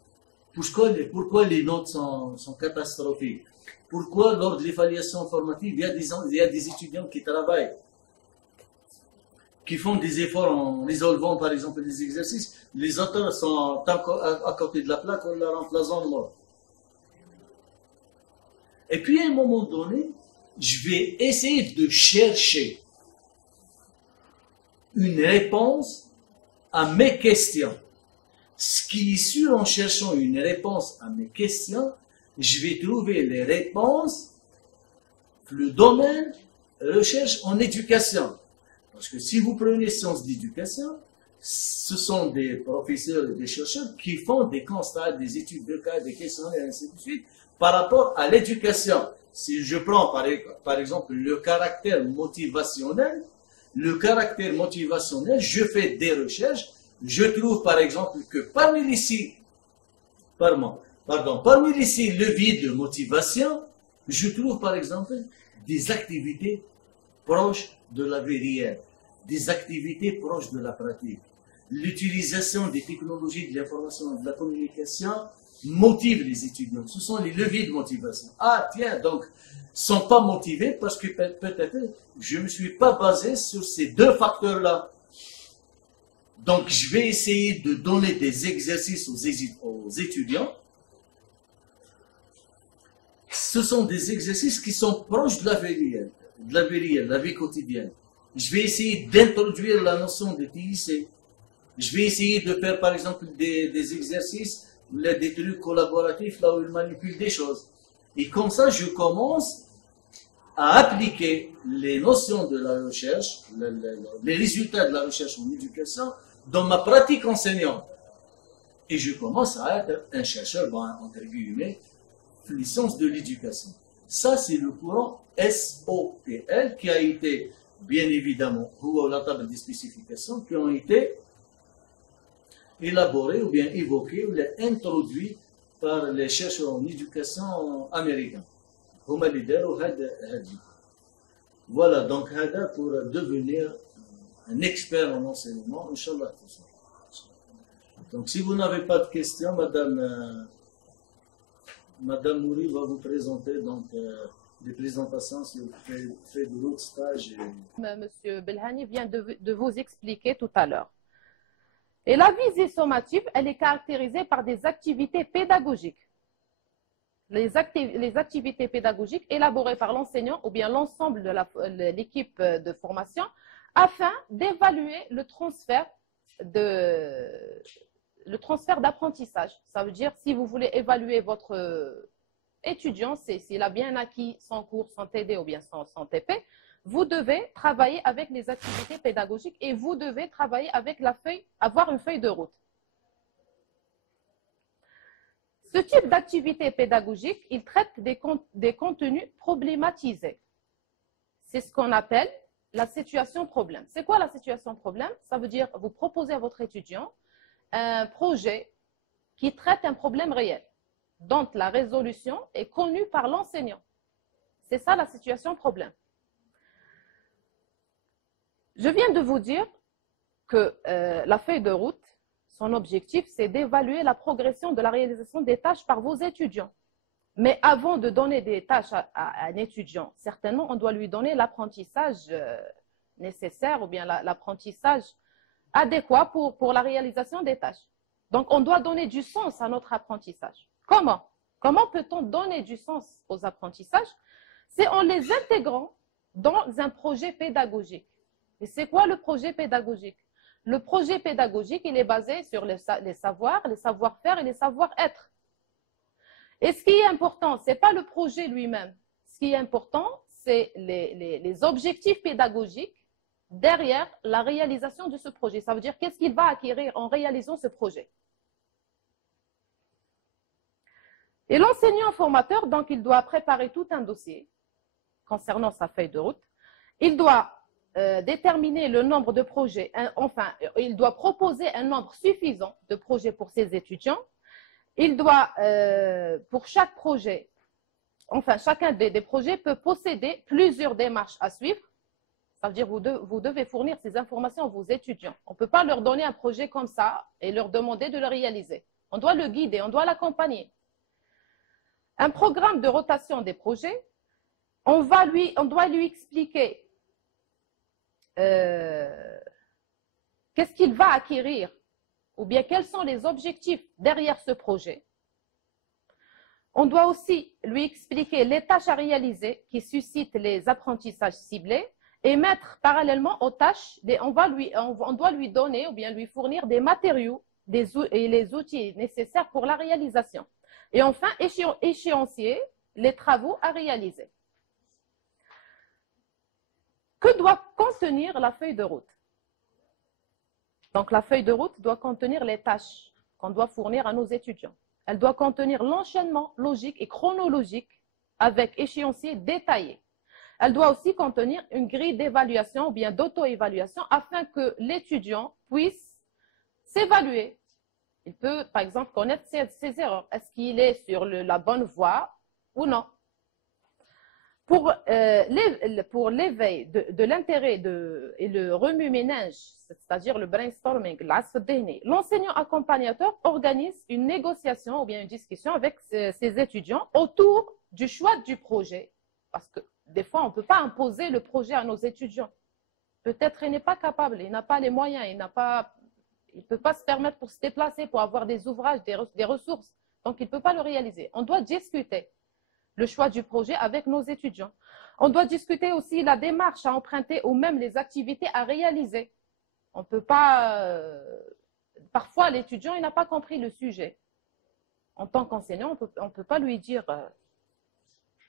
Pourquoi les notes sont catastrophiques? Pourquoi lors de l'évaluation formative, il y a des étudiants qui travaillent, qui font des efforts en résolvant par exemple des exercices, les auteurs sont à côté de la plaque, on la remplace en mort. Et puis à un moment donné, je vais essayer de chercher une réponse à mes questions. Ce qui est sûr, en cherchant une réponse à mes questions, je vais trouver les réponses, le domaine, recherche en éducation. Parce que si vous prenez sciences d'éducation, ce sont des professeurs et des chercheurs qui font des constats, des études de cas, des questions et ainsi de suite, par rapport à l'éducation. Si je prends par exemple le caractère motivationnel, je fais des recherches. Je trouve par exemple que parmi les six leviers de motivation, je trouve par exemple des activités proches de la vie réelle, des activités proches de la pratique. L'utilisation des technologies de l'information et de la communication motive les étudiants. Ce sont les leviers de motivation. Ah tiens, donc, ils ne sont pas motivés parce que peut-être je ne me suis pas basé sur ces deux facteurs-là. Donc, je vais essayer de donner des exercices aux étudiants. Ce sont des exercices qui sont proches de la vie réelle, la vie quotidienne. Je vais essayer d'introduire la notion de TIC. Je vais essayer de faire, par exemple, des exercices, des trucs collaboratifs, là où ils manipulent des choses. Et comme ça, je commence à appliquer les notions de la recherche, les résultats de la recherche en éducation, dans ma pratique enseignante. Et je commence à être un chercheur, entre guillemets, les sciences de l'éducation. Ça, c'est le courant SOTL qui a été, bien évidemment, ou la table des spécifications qui ont été élaborées ou bien évoquées ou introduites par les chercheurs en éducation américains. Voilà, donc, pour devenir un expert en enseignement, Inch'Allah. Donc, si vous n'avez pas de questions, Madame Mouri va vous présenter donc, des présentations sur le fait de l'autre stage. Monsieur Belhani vient de vous expliquer tout à l'heure. Et la visée sommative, elle est caractérisée par des activités pédagogiques. Les activités pédagogiques élaborées par l'enseignant ou bien l'ensemble de l'équipe de formation afin d'évaluer le transfert d'apprentissage. Ça veut dire, si vous voulez évaluer votre étudiant, s'il a bien acquis son cours, son TD ou bien son TP, vous devez travailler avec les activités pédagogiques et vous devez travailler avec avoir une feuille de route. Ce type d'activité pédagogique, il traite des contenus problématisés. C'est ce qu'on appelle la situation problème. C'est quoi la situation problème? Ça veut dire, vous proposez à votre étudiant un projet qui traite un problème réel. dont la résolution est connue par l'enseignant. C'est ça la situation problème. Je viens de vous dire que la feuille de route, son objectif, c'est d'évaluer la progression de la réalisation des tâches par vos étudiants. Mais avant de donner des tâches à un étudiant, certainement, on doit lui donner l'apprentissage nécessaire ou bien l'apprentissage adéquat pour la réalisation des tâches. Donc, on doit donner du sens à notre apprentissage. Comment? Comment peut-on donner du sens aux apprentissages? C'est en les intégrant dans un projet pédagogique. Et c'est quoi le projet pédagogique? Le projet pédagogique, il est basé sur les savoirs, les savoir-faire et les savoir-être. Et ce qui est important, ce n'est pas le projet lui-même. Ce qui est important, c'est les objectifs pédagogiques derrière la réalisation de ce projet. Ça veut dire qu'est-ce qu'il va acquérir en réalisant ce projet. Et l'enseignant formateur, donc, il doit préparer tout un dossier concernant sa feuille de route. Il doit déterminer le nombre de projets, enfin, il doit proposer un nombre suffisant de projets pour ses étudiants. Il doit, pour chaque projet, enfin, chacun des projets peut posséder plusieurs démarches à suivre. Ça veut dire que vous devez fournir ces informations à vos étudiants. On ne peut pas leur donner un projet comme ça et leur demander de le réaliser. On doit le guider, on doit l'accompagner. Un programme de rotation des projets, on doit lui expliquer qu'est-ce qu'il va acquérir ou bien quels sont les objectifs derrière ce projet. On doit aussi lui expliquer les tâches à réaliser qui suscitent les apprentissages ciblés et mettre parallèlement aux tâches, on doit lui donner ou bien lui fournir des matériaux et les outils nécessaires pour la réalisation. Et enfin, échéancier les travaux à réaliser. Que doit contenir la feuille de route? Donc, la feuille de route doit contenir les tâches qu'on doit fournir à nos étudiants. Elle doit contenir l'enchaînement logique et chronologique avec échéancier détaillé. Elle doit aussi contenir une grille d'évaluation ou bien d'auto-évaluation afin que l'étudiant puisse s'évaluer. Il peut, par exemple, connaître ses erreurs. Est-ce qu'il est sur la bonne voie ou non? Pour l'éveil de l'intérêt et le remue-ménage, c'est-à-dire le brainstorming, l'enseignant accompagnateur organise une négociation ou bien une discussion avec ses étudiants autour du choix du projet. Parce que des fois, on ne peut pas imposer le projet à nos étudiants. Peut-être qu'il n'est pas capable, il n'a pas les moyens, il ne peut pas se permettre pour se déplacer, pour avoir des ouvrages, des ressources. Donc, il ne peut pas le réaliser. On doit discuter le choix du projet avec nos étudiants. On doit discuter aussi la démarche à emprunter ou même les activités à réaliser. On ne peut pas... parfois, l'étudiant n'a pas compris le sujet. En tant qu'enseignant, on ne peut pas lui dire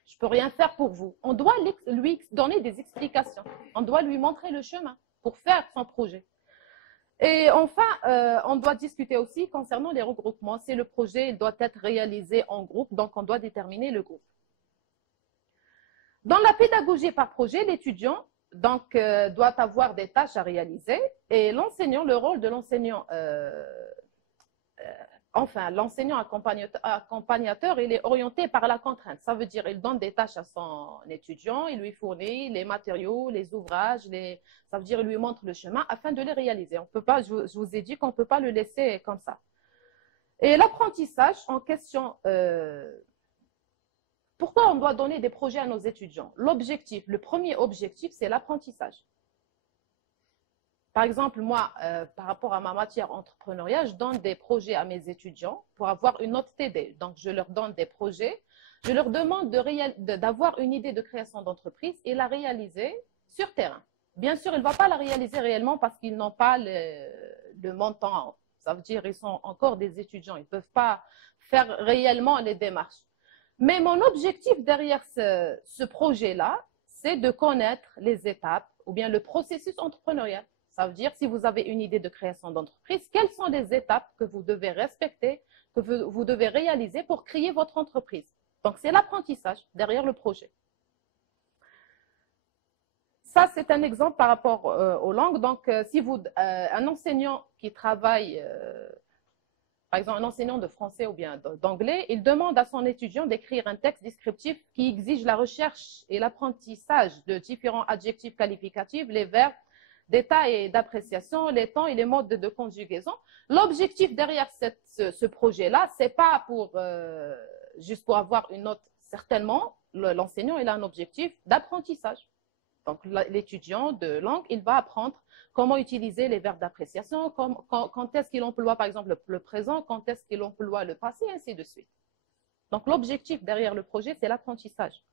je ne peux rien faire pour vous. On doit lui donner des explications. On doit lui montrer le chemin pour faire son projet. Et enfin, on doit discuter aussi concernant les regroupements. Si le projet il doit être réalisé en groupe, donc on doit déterminer le groupe. Dans la pédagogie par projet, l'étudiant doit avoir des tâches à réaliser et l'enseignant, le rôle de l'enseignant, l'enseignant accompagnateur, il est orienté par la contrainte. Ça veut dire il donne des tâches à son étudiant, il lui fournit les matériaux, les ouvrages, ça veut dire il lui montre le chemin afin de les réaliser. On peut pas, je vous ai dit qu'on ne peut pas le laisser comme ça. Et l'apprentissage en question, pourquoi on doit donner des projets à nos étudiants? L'objectif, le premier objectif, c'est l'apprentissage. Par exemple, moi, par rapport à ma matière entrepreneuriat, je donne des projets à mes étudiants pour avoir une note TD. Donc, je leur donne des projets. Je leur demande d'avoir une idée de création d'entreprise et la réaliser sur terrain. Bien sûr, ils ne vont pas la réaliser réellement parce qu'ils n'ont pas le montant. Ça veut dire qu'ils sont encore des étudiants. Ils ne peuvent pas faire réellement les démarches. Mais mon objectif derrière ce projet-là, c'est de connaître les étapes ou bien le processus entrepreneurial. Ça veut dire, si vous avez une idée de création d'entreprise, quelles sont les étapes que vous devez respecter, que vous devez réaliser pour créer votre entreprise. Donc, c'est l'apprentissage derrière le projet. Ça, c'est un exemple par rapport aux langues. Donc, si un enseignant qui travaille par exemple un enseignant de français ou bien d'anglais, il demande à son étudiant d'écrire un texte descriptif qui exige la recherche et l'apprentissage de différents adjectifs qualificatifs, les verbes, d'état et d'appréciation, les temps et les modes de conjugaison. L'objectif derrière ce projet-là, ce n'est pas juste pour avoir une note. Certainement, l'enseignant il a un objectif d'apprentissage. Donc, l'étudiant de langue, il va apprendre comment utiliser les verbes d'appréciation, quand est-ce qu'il emploie, par exemple, le présent, quand est-ce qu'il emploie le passé, et ainsi de suite. Donc, l'objectif derrière le projet, c'est l'apprentissage.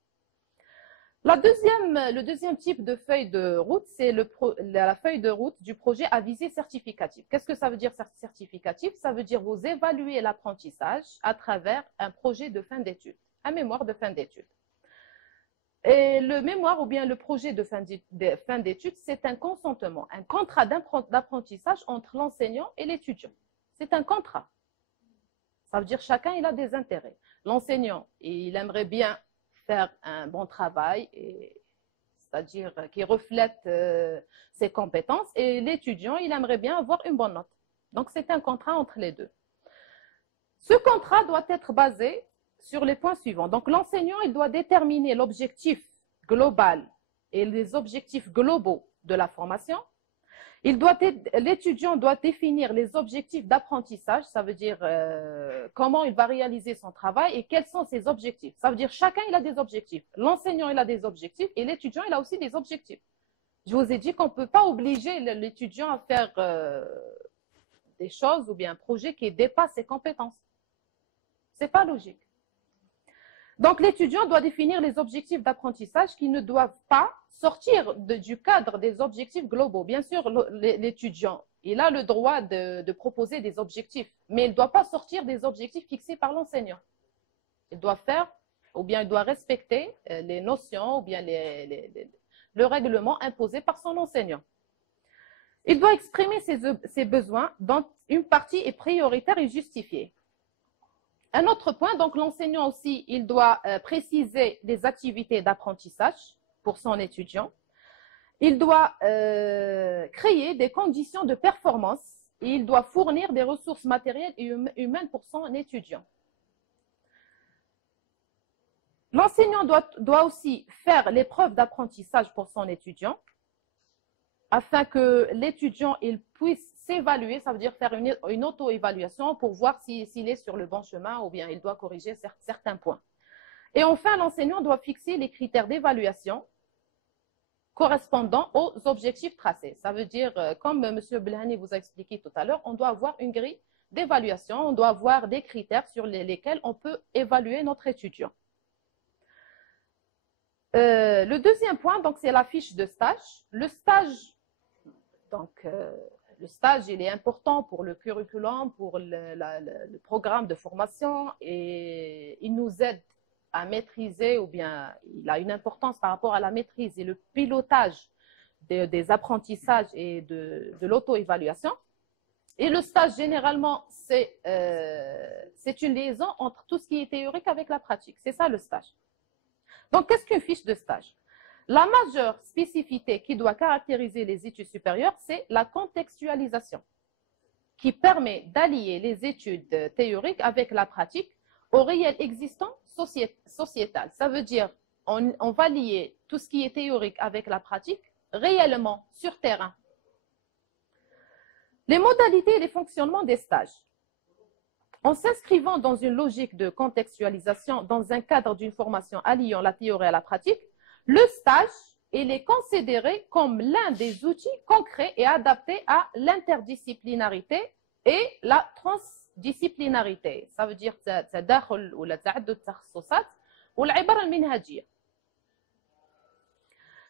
Le deuxième type de feuille de route, c'est la feuille de route du projet à visée certificative. Qu'est-ce que ça veut dire certificatif? Ça veut dire vous évaluez l'apprentissage à travers un projet de fin d'études, un mémoire de fin d'études. Et le mémoire ou bien le projet de fin d'études, c'est un consentement, un contrat d'apprentissage entre l'enseignant et l'étudiant. C'est un contrat. Ça veut dire chacun il a des intérêts. L'enseignant, il aimerait bien faire un bon travail, c'est-à-dire qui reflète ses compétences, et l'étudiant, il aimerait bien avoir une bonne note. Donc, c'est un contrat entre les deux. Ce contrat doit être basé sur les points suivants. Donc, l'enseignant, il doit déterminer l'objectif global et les objectifs globaux de la formation. L'étudiant doit définir les objectifs d'apprentissage, ça veut dire comment il va réaliser son travail et quels sont ses objectifs. Ça veut dire chacun, il a des objectifs. L'enseignant, il a des objectifs et l'étudiant, il a aussi des objectifs. Je vous ai dit qu'on ne peut pas obliger l'étudiant à faire des choses ou bien un projet qui dépasse ses compétences. Ce n'est pas logique. Donc, l'étudiant doit définir les objectifs d'apprentissage qui ne doivent pas sortir du cadre des objectifs globaux. Bien sûr, l'étudiant, il a le droit de proposer des objectifs, mais il ne doit pas sortir des objectifs fixés par l'enseignant. Il doit faire, ou bien il doit respecter les notions, ou bien le règlement imposé par son enseignant. Il doit exprimer ses besoins dont une partie est prioritaire et justifiée. Un autre point, donc l'enseignant aussi, il doit préciser les activités d'apprentissage pour son étudiant. Il doit créer des conditions de performance et il doit fournir des ressources matérielles et humaines pour son étudiant. L'enseignant doit aussi faire l'épreuve d'apprentissage pour son étudiant afin que l'étudiant puisse s'évaluer, ça veut dire faire une auto-évaluation pour voir s'il est sur le bon chemin ou bien il doit corriger certains points. Et enfin, l'enseignant doit fixer les critères d'évaluation correspondant aux objectifs tracés. Ça veut dire, comme M. Belhani vous a expliqué tout à l'heure, on doit avoir une grille d'évaluation, on doit avoir des critères sur lesquels on peut évaluer notre étudiant. Le deuxième point, donc, c'est la fiche de stage. Le stage, il est important pour le curriculum, pour le programme de formation et il nous aide à maîtriser ou bien il a une importance par rapport à la maîtrise et le pilotage des apprentissages et de l'auto-évaluation. Et le stage, généralement, c'est une liaison entre tout ce qui est théorique avec la pratique. C'est ça le stage. Donc, qu'est-ce qu'une fiche de stage? La majeure spécificité qui doit caractériser les études supérieures, c'est la contextualisation, qui permet d'allier les études théoriques avec la pratique au réel existant sociétal. Ça veut dire on va lier tout ce qui est théorique avec la pratique réellement sur terrain. Les modalités et les fonctionnements des stages. En s'inscrivant dans une logique de contextualisation dans un cadre d'une formation alliant la théorie à la pratique, le stage, il est considéré comme l'un des outils concrets et adaptés à l'interdisciplinarité et la transdisciplinarité. Ça veut dire تداخل ولا تعدد التخصصات والعبارة المنهجية.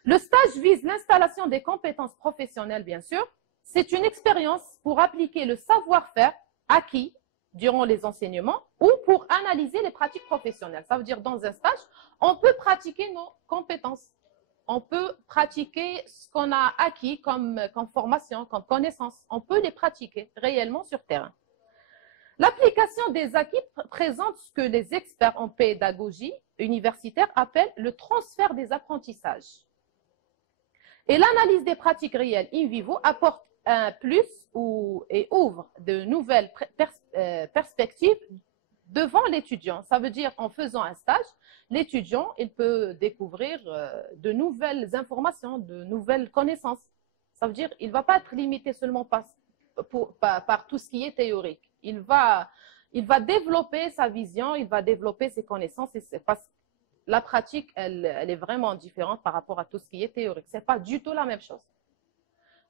Le stage vise l'installation des compétences professionnelles, bien sûr. C'est une expérience pour appliquer le savoir-faire acquis durant les enseignements ou pour analyser les pratiques professionnelles. Ça veut dire dans un stage, on peut pratiquer nos compétences. On peut pratiquer ce qu'on a acquis comme formation, comme connaissance. On peut les pratiquer réellement sur terrain. L'application des acquis présente ce que les experts en pédagogie universitaire appellent le transfert des apprentissages. Et l'analyse des pratiques réelles in vivo apporte un plus et ouvre de nouvelles perspectives devant l'étudiant. Ça veut dire en faisant un stage, l'étudiant il peut découvrir de nouvelles informations, de nouvelles connaissances. Ça veut dire qu'il ne va pas être limité seulement par tout ce qui est théorique. Il va développer sa vision, il va développer ses connaissances. Parce que la pratique, elle est vraiment différente par rapport à tout ce qui est théorique. Ce n'est pas du tout la même chose.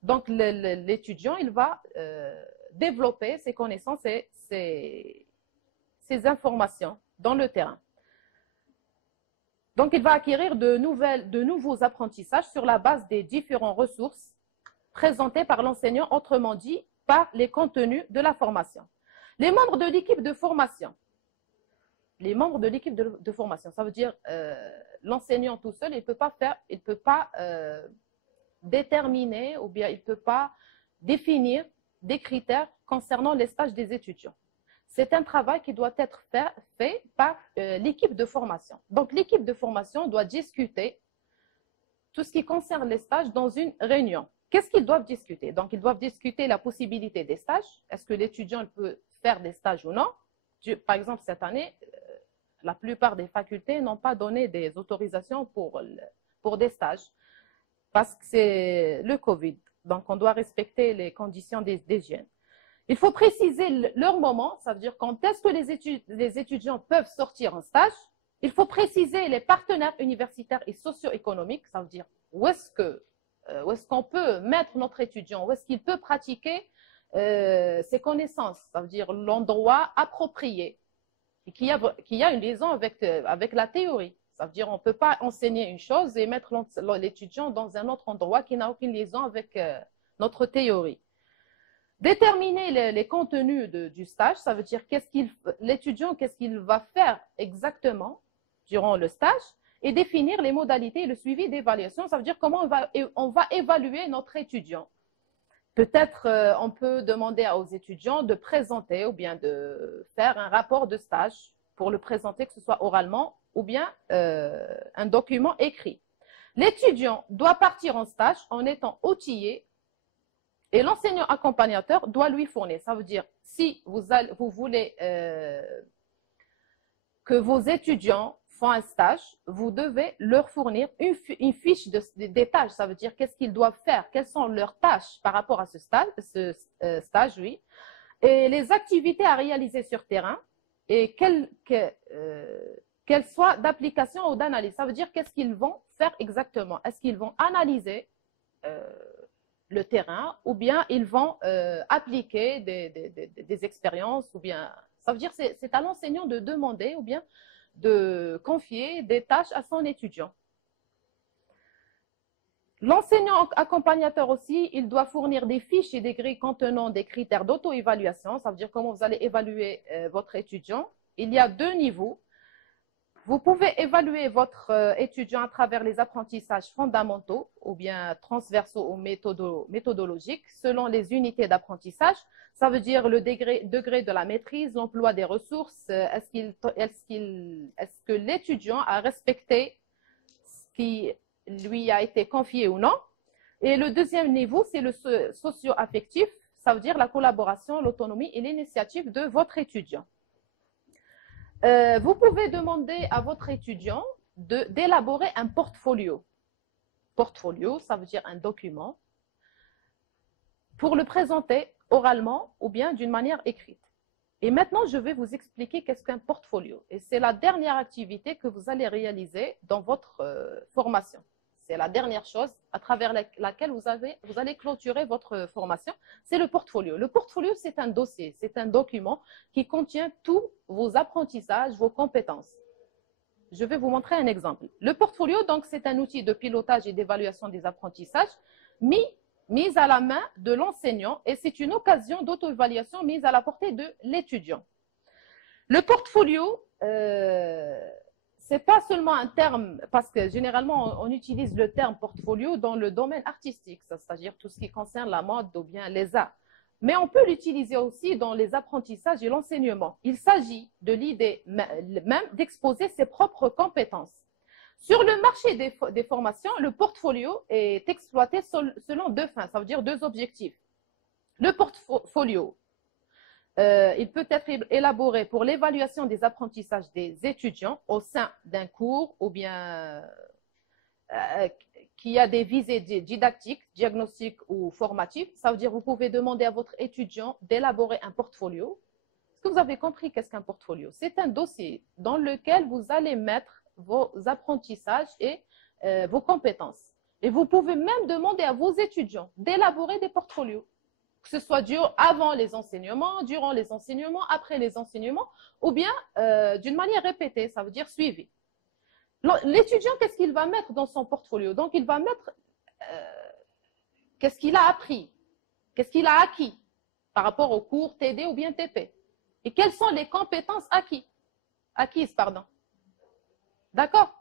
Donc, l'étudiant, il va développer ses connaissances et ses informations dans le terrain. Donc, il va acquérir de nouveaux apprentissages sur la base des différentes ressources présentées par l'enseignant, autrement dit, par les contenus de la formation. Les membres de l'équipe de formation. Les membres de l'équipe de formation, ça veut dire l'enseignant tout seul, il ne peut pas déterminer ou bien il ne peut pas définir des critères concernant les stages des étudiants. C'est un travail qui doit être fait par l'équipe de formation. Donc, l'équipe de formation doit discuter tout ce qui concerne les stages dans une réunion. Qu'est-ce qu'ils doivent discuter? Donc, ils doivent discuter la possibilité des stages. Est-ce que l'étudiant peut faire des stages ou non? Par exemple, cette année, la plupart des facultés n'ont pas donné des autorisations pour des stages parce que c'est le Covid. Donc, on doit respecter les conditions d'hygiène. Il faut préciser leur moment, ça veut dire quand est-ce que les étudiants peuvent sortir en stage. Il faut préciser les partenaires universitaires et socio-économiques, ça veut dire où est-ce qu'on peut mettre notre étudiant, où est-ce qu'il peut pratiquer ses connaissances, ça veut dire l'endroit approprié, et qui a une liaison avec la théorie. Ça veut dire qu'on ne peut pas enseigner une chose et mettre l'étudiant dans un autre endroit qui n'a aucune liaison avec notre théorie. Déterminer les contenus du stage, ça veut dire l'étudiant, qu'est-ce qu'il va faire exactement durant le stage, et définir les modalités et le suivi d'évaluation, ça veut dire comment on va évaluer notre étudiant. Peut-être on peut demander aux étudiants de présenter ou bien de faire un rapport de stage pour le présenter, que ce soit oralement ou bien un document écrit. L'étudiant doit partir en stage en étant outillé et l'enseignant accompagnateur doit lui fournir. Ça veut dire, si vous voulez que vos étudiants font un stage, vous devez leur fournir une fiche des tâches. Ça veut dire qu'est-ce qu'ils doivent faire, quelles sont leurs tâches par rapport à ce stage, oui, et les activités à réaliser sur terrain et qu'elles soient d'application ou d'analyse. Ça veut dire qu'est-ce qu'ils vont faire exactement. Est-ce qu'ils vont analyser le terrain ou bien ils vont appliquer des expériences ou bien… Ça veut dire que c'est à l'enseignant de demander ou bien de confier des tâches à son étudiant. L'enseignant accompagnateur aussi, il doit fournir des fiches et des grilles contenant des critères d'auto-évaluation. Ça veut dire comment vous allez évaluer votre étudiant. Il y a 2 niveaux. Vous pouvez évaluer votre étudiant à travers les apprentissages fondamentaux ou bien transversaux ou méthodologiques selon les unités d'apprentissage. Ça veut dire le degré de la maîtrise, l'emploi des ressources. Est-ce que l'étudiant a respecté ce qui lui a été confié ou non? Et le deuxième niveau, c'est le socio-affectif. Ça veut dire la collaboration, l'autonomie et l'initiative de votre étudiant. Vous pouvez demander à votre étudiant d'élaborer un portfolio. Portfolio, ça veut dire un document, pour le présenter oralement ou bien d'une manière écrite. Et maintenant, je vais vous expliquer qu'est-ce qu'un portfolio. Et c'est la dernière activité que vous allez réaliser dans votre formation. C'est la dernière chose à travers laquelle vous allez clôturer votre formation. C'est le portfolio. Le portfolio, c'est un dossier, c'est un document qui contient tous vos apprentissages, vos compétences. Je vais vous montrer un exemple. Le portfolio, donc, c'est un outil de pilotage et d'évaluation des apprentissages mis à la main de l'enseignant et c'est une occasion d'auto-évaluation mise à la portée de l'étudiant. Le portfolio, c'est pas seulement un terme, parce que généralement, on utilise le terme portfolio dans le domaine artistique, c'est-à-dire tout ce qui concerne la mode ou bien les arts. Mais on peut l'utiliser aussi dans les apprentissages et l'enseignement. Il s'agit de l'idée même d'exposer ses propres compétences. Sur le marché des formations, le portfolio est exploité selon 2 fins, ça veut dire 2 objectifs. Le portfolio, il peut être élaboré pour l'évaluation des apprentissages des étudiants au sein d'un cours ou bien qui a des visées didactiques, diagnostiques ou formatives. Ça veut dire que vous pouvez demander à votre étudiant d'élaborer un portfolio. Est-ce que vous avez compris qu'est-ce qu'un portfolio? C'est un dossier dans lequel vous allez mettre vos apprentissages et vos compétences. Et vous pouvez même demander à vos étudiants d'élaborer des portfolios, que ce soit avant les enseignements, durant les enseignements, après les enseignements, ou bien d'une manière répétée, ça veut dire suivi. L'étudiant, qu'est-ce qu'il va mettre dans son portfolio? Donc, il va mettre qu'est-ce qu'il a appris, qu'est-ce qu'il a acquis par rapport au cours TD ou bien TP. Et quelles sont les compétences acquises, pardon. D'accord?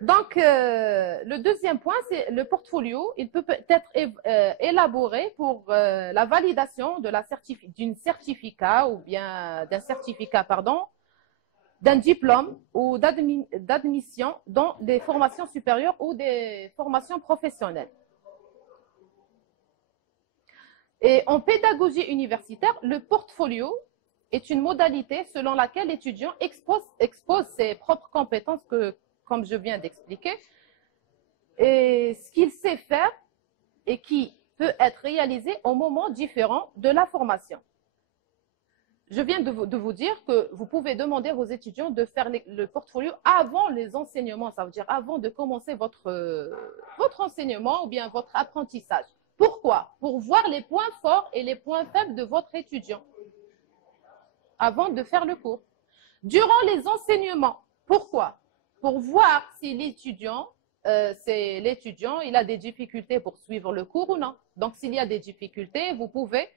Donc, le deuxième point, c'est le portfolio. Il peut être élaboré pour la validation d'une certificat ou bien d'un certificat, pardon, d'un diplôme ou d'admission dans des formations supérieures ou des formations professionnelles. Et en pédagogie universitaire, le portfolio est une modalité selon laquelle l'étudiant expose ses propres compétences, comme je viens d'expliquer, et ce qu'il sait faire et qui peut être réalisé au moment différent de la formation. Je viens de vous dire que vous pouvez demander à vos étudiants de faire le portfolio avant les enseignements, ça veut dire avant de commencer votre enseignement ou bien votre apprentissage. Pourquoi? Pour voir les points forts et les points faibles de votre étudiant avant de faire le cours. Durant les enseignements, pourquoi? Pour voir si l'étudiant, il a des difficultés pour suivre le cours ou non. Donc, s'il y a des difficultés, vous pouvez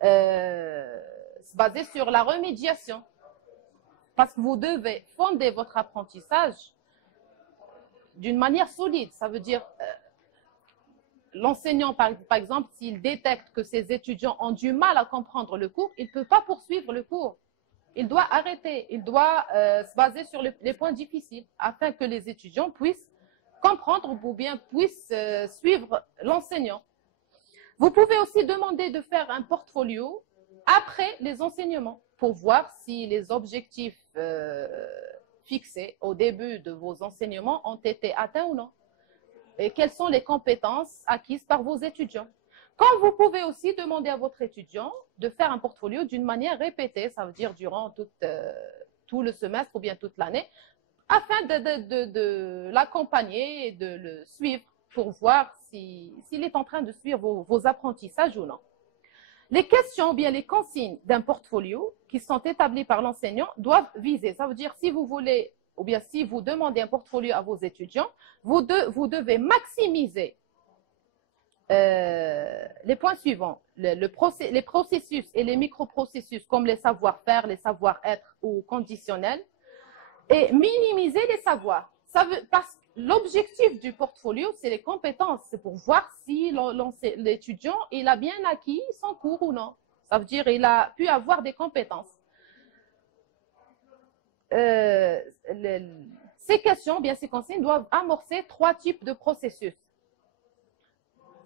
se baser sur la remédiation. Parce que vous devez fonder votre apprentissage d'une manière solide. Ça veut dire, l'enseignant, par exemple, s'il détecte que ses étudiants ont du mal à comprendre le cours, il ne peut pas poursuivre le cours. Il doit arrêter, il doit se baser sur les points difficiles afin que les étudiants puissent comprendre ou bien puissent suivre l'enseignant. Vous pouvez aussi demander de faire un portfolio après les enseignements pour voir si les objectifs fixés au début de vos enseignements ont été atteints ou non. Et quelles sont les compétences acquises par vos étudiants. Quand vous pouvez aussi demander à votre étudiant de faire un portfolio d'une manière répétée, ça veut dire durant tout le semestre ou bien toute l'année, afin de l'accompagner et de le suivre pour voir s'il est en train de suivre vos apprentissages ou non. Les questions ou bien les consignes d'un portfolio qui sont établies par l'enseignant doivent viser, ça veut dire si vous voulez ou bien si vous demandez un portfolio à vos étudiants, vous devez maximiser les points suivants, les processus et les microprocessus comme les savoir-faire, les savoir-être ou conditionnels, et minimiser les savoirs. Parce que l'objectif du portfolio, c'est les compétences, c'est pour voir si l'étudiant il a bien acquis son cours ou non. Ça veut dire qu'il a pu avoir des compétences. Ces questions, bien ces consignes, doivent amorcer 3 types de processus.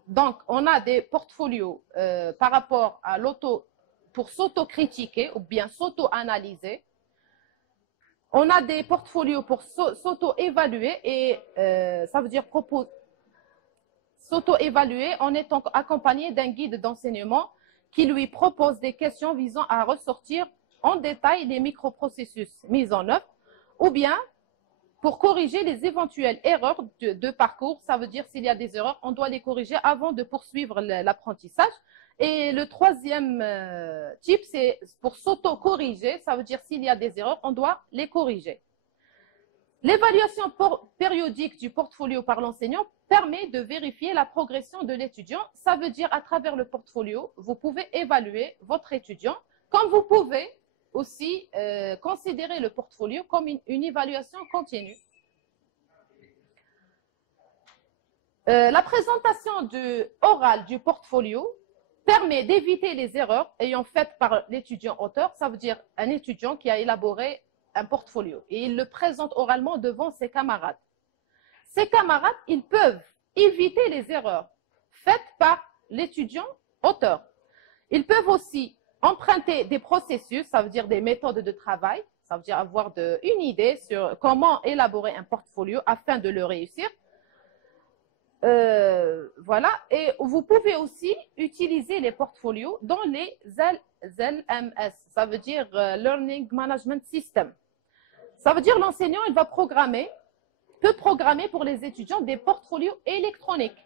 Donc, on a des portfolios par rapport à pour s'auto-critiquer ou bien s'auto-analyser. On a des portfolios pour s'auto-évaluer et ça veut dire s'auto-évaluer en étant accompagné d'un guide d'enseignement qui lui propose des questions visant à ressortir en détail les microprocessus mis en œuvre ou bien pour corriger les éventuelles erreurs de parcours. Ça veut dire s'il y a des erreurs, on doit les corriger avant de poursuivre l'apprentissage. Et le troisième type, c'est pour s'auto-corriger. Ça veut dire s'il y a des erreurs, on doit les corriger. L'évaluation périodique du portfolio par l'enseignant permet de vérifier la progression de l'étudiant. Ça veut dire à travers le portfolio, vous pouvez évaluer votre étudiant, comme vous pouvez aussi considérer le portfolio comme une évaluation continue. La présentation orale du portfolio permet d'éviter les erreurs ayant faites par l'étudiant auteur, ça veut dire un étudiant qui a élaboré un portfolio et il le présente oralement devant ses camarades. Ces camarades, ils peuvent éviter les erreurs faites par l'étudiant auteur. Ils peuvent aussi emprunter des processus, ça veut dire des méthodes de travail, ça veut dire avoir une idée sur comment élaborer un portfolio afin de le réussir. Voilà, et vous pouvez aussi utiliser les portfolios dans les LMS, ça veut dire Learning Management System. Ça veut dire l'enseignant, il va peut programmer pour les étudiants des portfolios électroniques.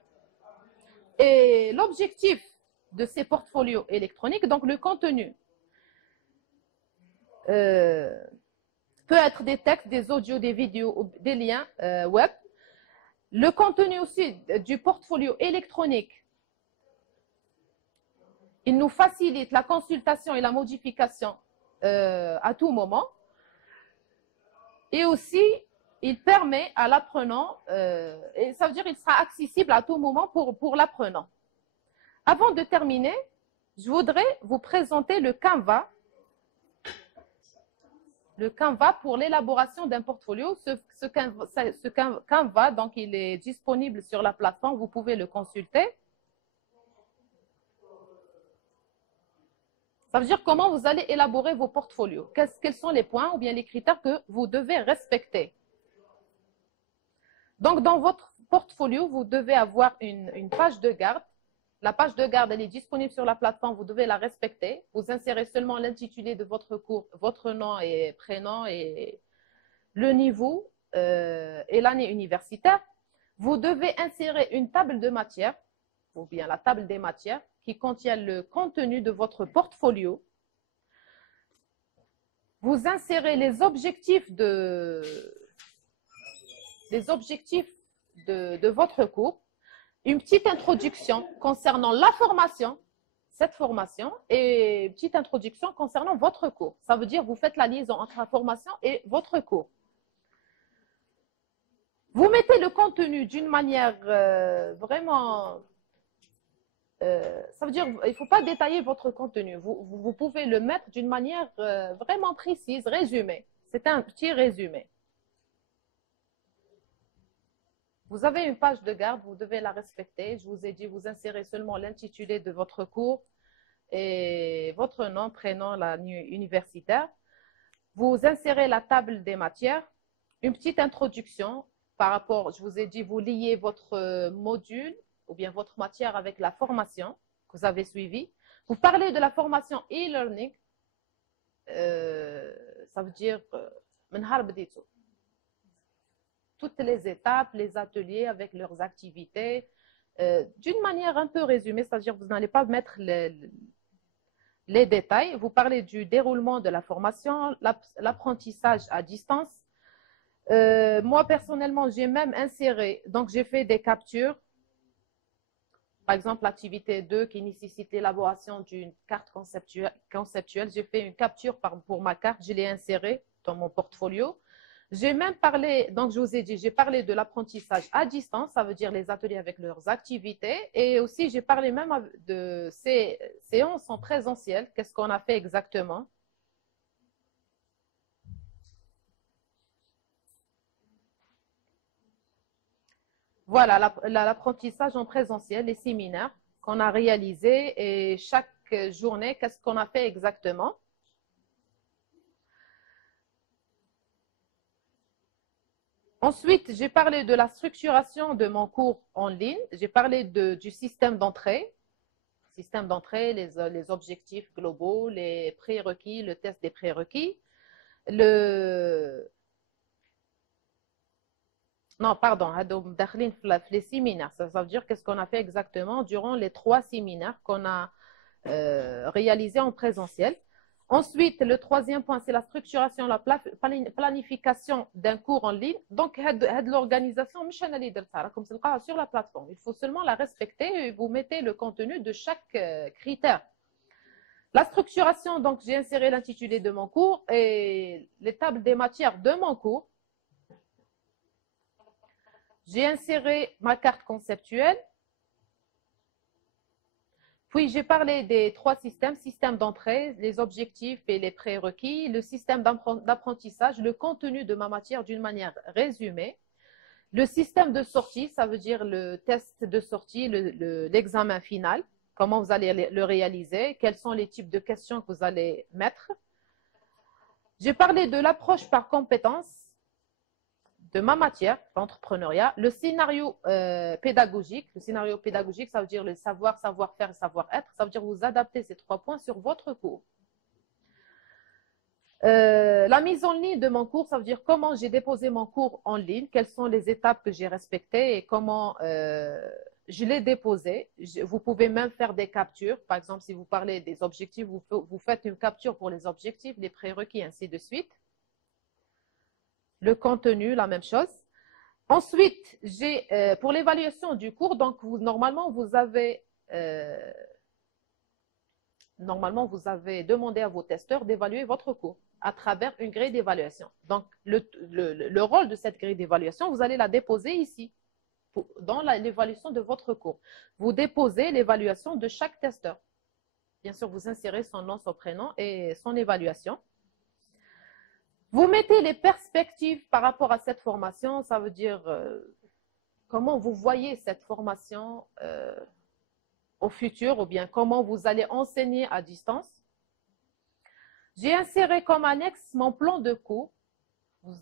Et l'objectif de ces portfolios électroniques, donc le contenu, peut être des textes, des audios, des vidéos, des liens web. Le contenu aussi du portfolio électronique, il nous facilite la consultation et la modification à tout moment. Et aussi, il permet à l'apprenant, et ça veut dire qu'il sera accessible à tout moment pour l'apprenant. Avant de terminer, je voudrais vous présenter le Canva. Le Canva pour l'élaboration d'un portfolio. Ce Canva, donc, il est disponible sur la plateforme, vous pouvez le consulter. Ça veut dire comment vous allez élaborer vos portfolios. Quels sont les points ou bien les critères que vous devez respecter. Donc, dans votre portfolio, vous devez avoir une page de garde. La page de garde, elle est disponible sur la plateforme, vous devez la respecter. Vous insérez seulement l'intitulé de votre cours, votre nom et prénom et le niveau et l'année universitaire. Vous devez insérer une table de matière, ou bien la table des matières, qui contient le contenu de votre portfolio. Vous insérez les objectifs de votre cours. Une petite introduction concernant la formation, cette formation, et une petite introduction concernant votre cours. Ça veut dire que vous faites la liaison entre la formation et votre cours. Vous mettez le contenu d'une manière vraiment... ça veut dire qu'il ne faut pas détailler votre contenu. Vous pouvez le mettre d'une manière vraiment précise, résumée. C'est un petit résumé. Vous avez une page de garde, vous devez la respecter. Je vous ai dit, vous insérez seulement l'intitulé de votre cours et votre nom, prénom, l'année universitaire. Vous insérez la table des matières, une petite introduction par rapport, je vous ai dit, vous liez votre module ou bien votre matière avec la formation que vous avez suivie. Vous parlez de la formation e-learning, ça veut dire toutes les étapes, les ateliers avec leurs activités, d'une manière un peu résumée, c'est-à-dire que vous n'allez pas mettre les détails. Vous parlez du déroulement de la formation, l'apprentissage à distance. Moi, personnellement, j'ai même inséré, donc j'ai fait des captures. Par exemple, l'activité 2 qui nécessite l'élaboration d'une carte conceptuelle. J'ai fait une capture pour ma carte, je l'ai insérée dans mon portfolio. J'ai même parlé, donc je vous ai dit, j'ai parlé de l'apprentissage à distance, ça veut dire les ateliers avec leurs activités. Et aussi, j'ai parlé même de ces séances en présentiel, qu'est-ce qu'on a fait exactement. Voilà, l'apprentissage en présentiel, les séminaires qu'on a réalisés et chaque journée, qu'est-ce qu'on a fait exactement. Ensuite, j'ai parlé de la structuration de mon cours en ligne. J'ai parlé du système d'entrée. Système d'entrée, les objectifs globaux, les prérequis, le test des prérequis. Non, pardon, les séminaires. Ça veut dire qu'est-ce qu'on a fait exactement durant les 3 séminaires qu'on a réalisés en présentiel. Ensuite, le 3e point, c'est la structuration, la planification d'un cours en ligne. Donc, l'organisation, comme c'est sur la plateforme. Il faut seulement la respecter et vous mettez le contenu de chaque critère. La structuration, donc, j'ai inséré l'intitulé de mon cours et les tables des matières de mon cours. J'ai inséré ma carte conceptuelle. Puis, j'ai parlé des 3 systèmes, système d'entrée, les objectifs et les prérequis, le système d'apprentissage, le contenu de ma matière d'une manière résumée, le système de sortie, ça veut dire le test de sortie, l'examen final comment vous allez le réaliser, quels sont les types de questions que vous allez mettre. J'ai parlé de l'approche par compétence de ma matière, l'entrepreneuriat, le scénario pédagogique. Le scénario pédagogique, ça veut dire le savoir, savoir-faire et savoir-être. Ça veut dire vous adapter ces 3 points sur votre cours. La mise en ligne de mon cours, ça veut dire comment j'ai déposé mon cours en ligne, quelles sont les étapes que j'ai respectées et comment je l'ai déposé. Vous pouvez même faire des captures. Par exemple, si vous parlez des objectifs, vous faites une capture pour les objectifs, les prérequis, ainsi de suite. Le contenu, la même chose. Ensuite, j'ai pour l'évaluation du cours, donc normalement, vous avez demandé à vos testeurs d'évaluer votre cours à travers une grille d'évaluation. Donc, le rôle de cette grille d'évaluation, vous allez la déposer ici, dans l'évaluation de votre cours. Vous déposez l'évaluation de chaque testeur. Bien sûr, vous insérez son nom, son prénom et son évaluation. Vous mettez les perspectives par rapport à cette formation, ça veut dire comment vous voyez cette formation au futur ou bien comment vous allez enseigner à distance. J'ai inséré comme annexe mon plan de cours.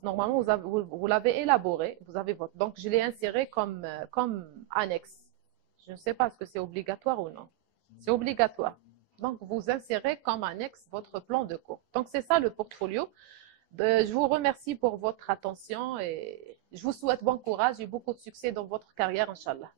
Normalement, vous l'avez élaboré, donc je l'ai inséré comme annexe. Je ne sais pas si c'est obligatoire ou non. C'est obligatoire. Donc, vous insérez comme annexe votre plan de cours. Donc, c'est ça le portfolio. Je vous remercie pour votre attention et je vous souhaite bon courage et beaucoup de succès dans votre carrière, Inch'Allah.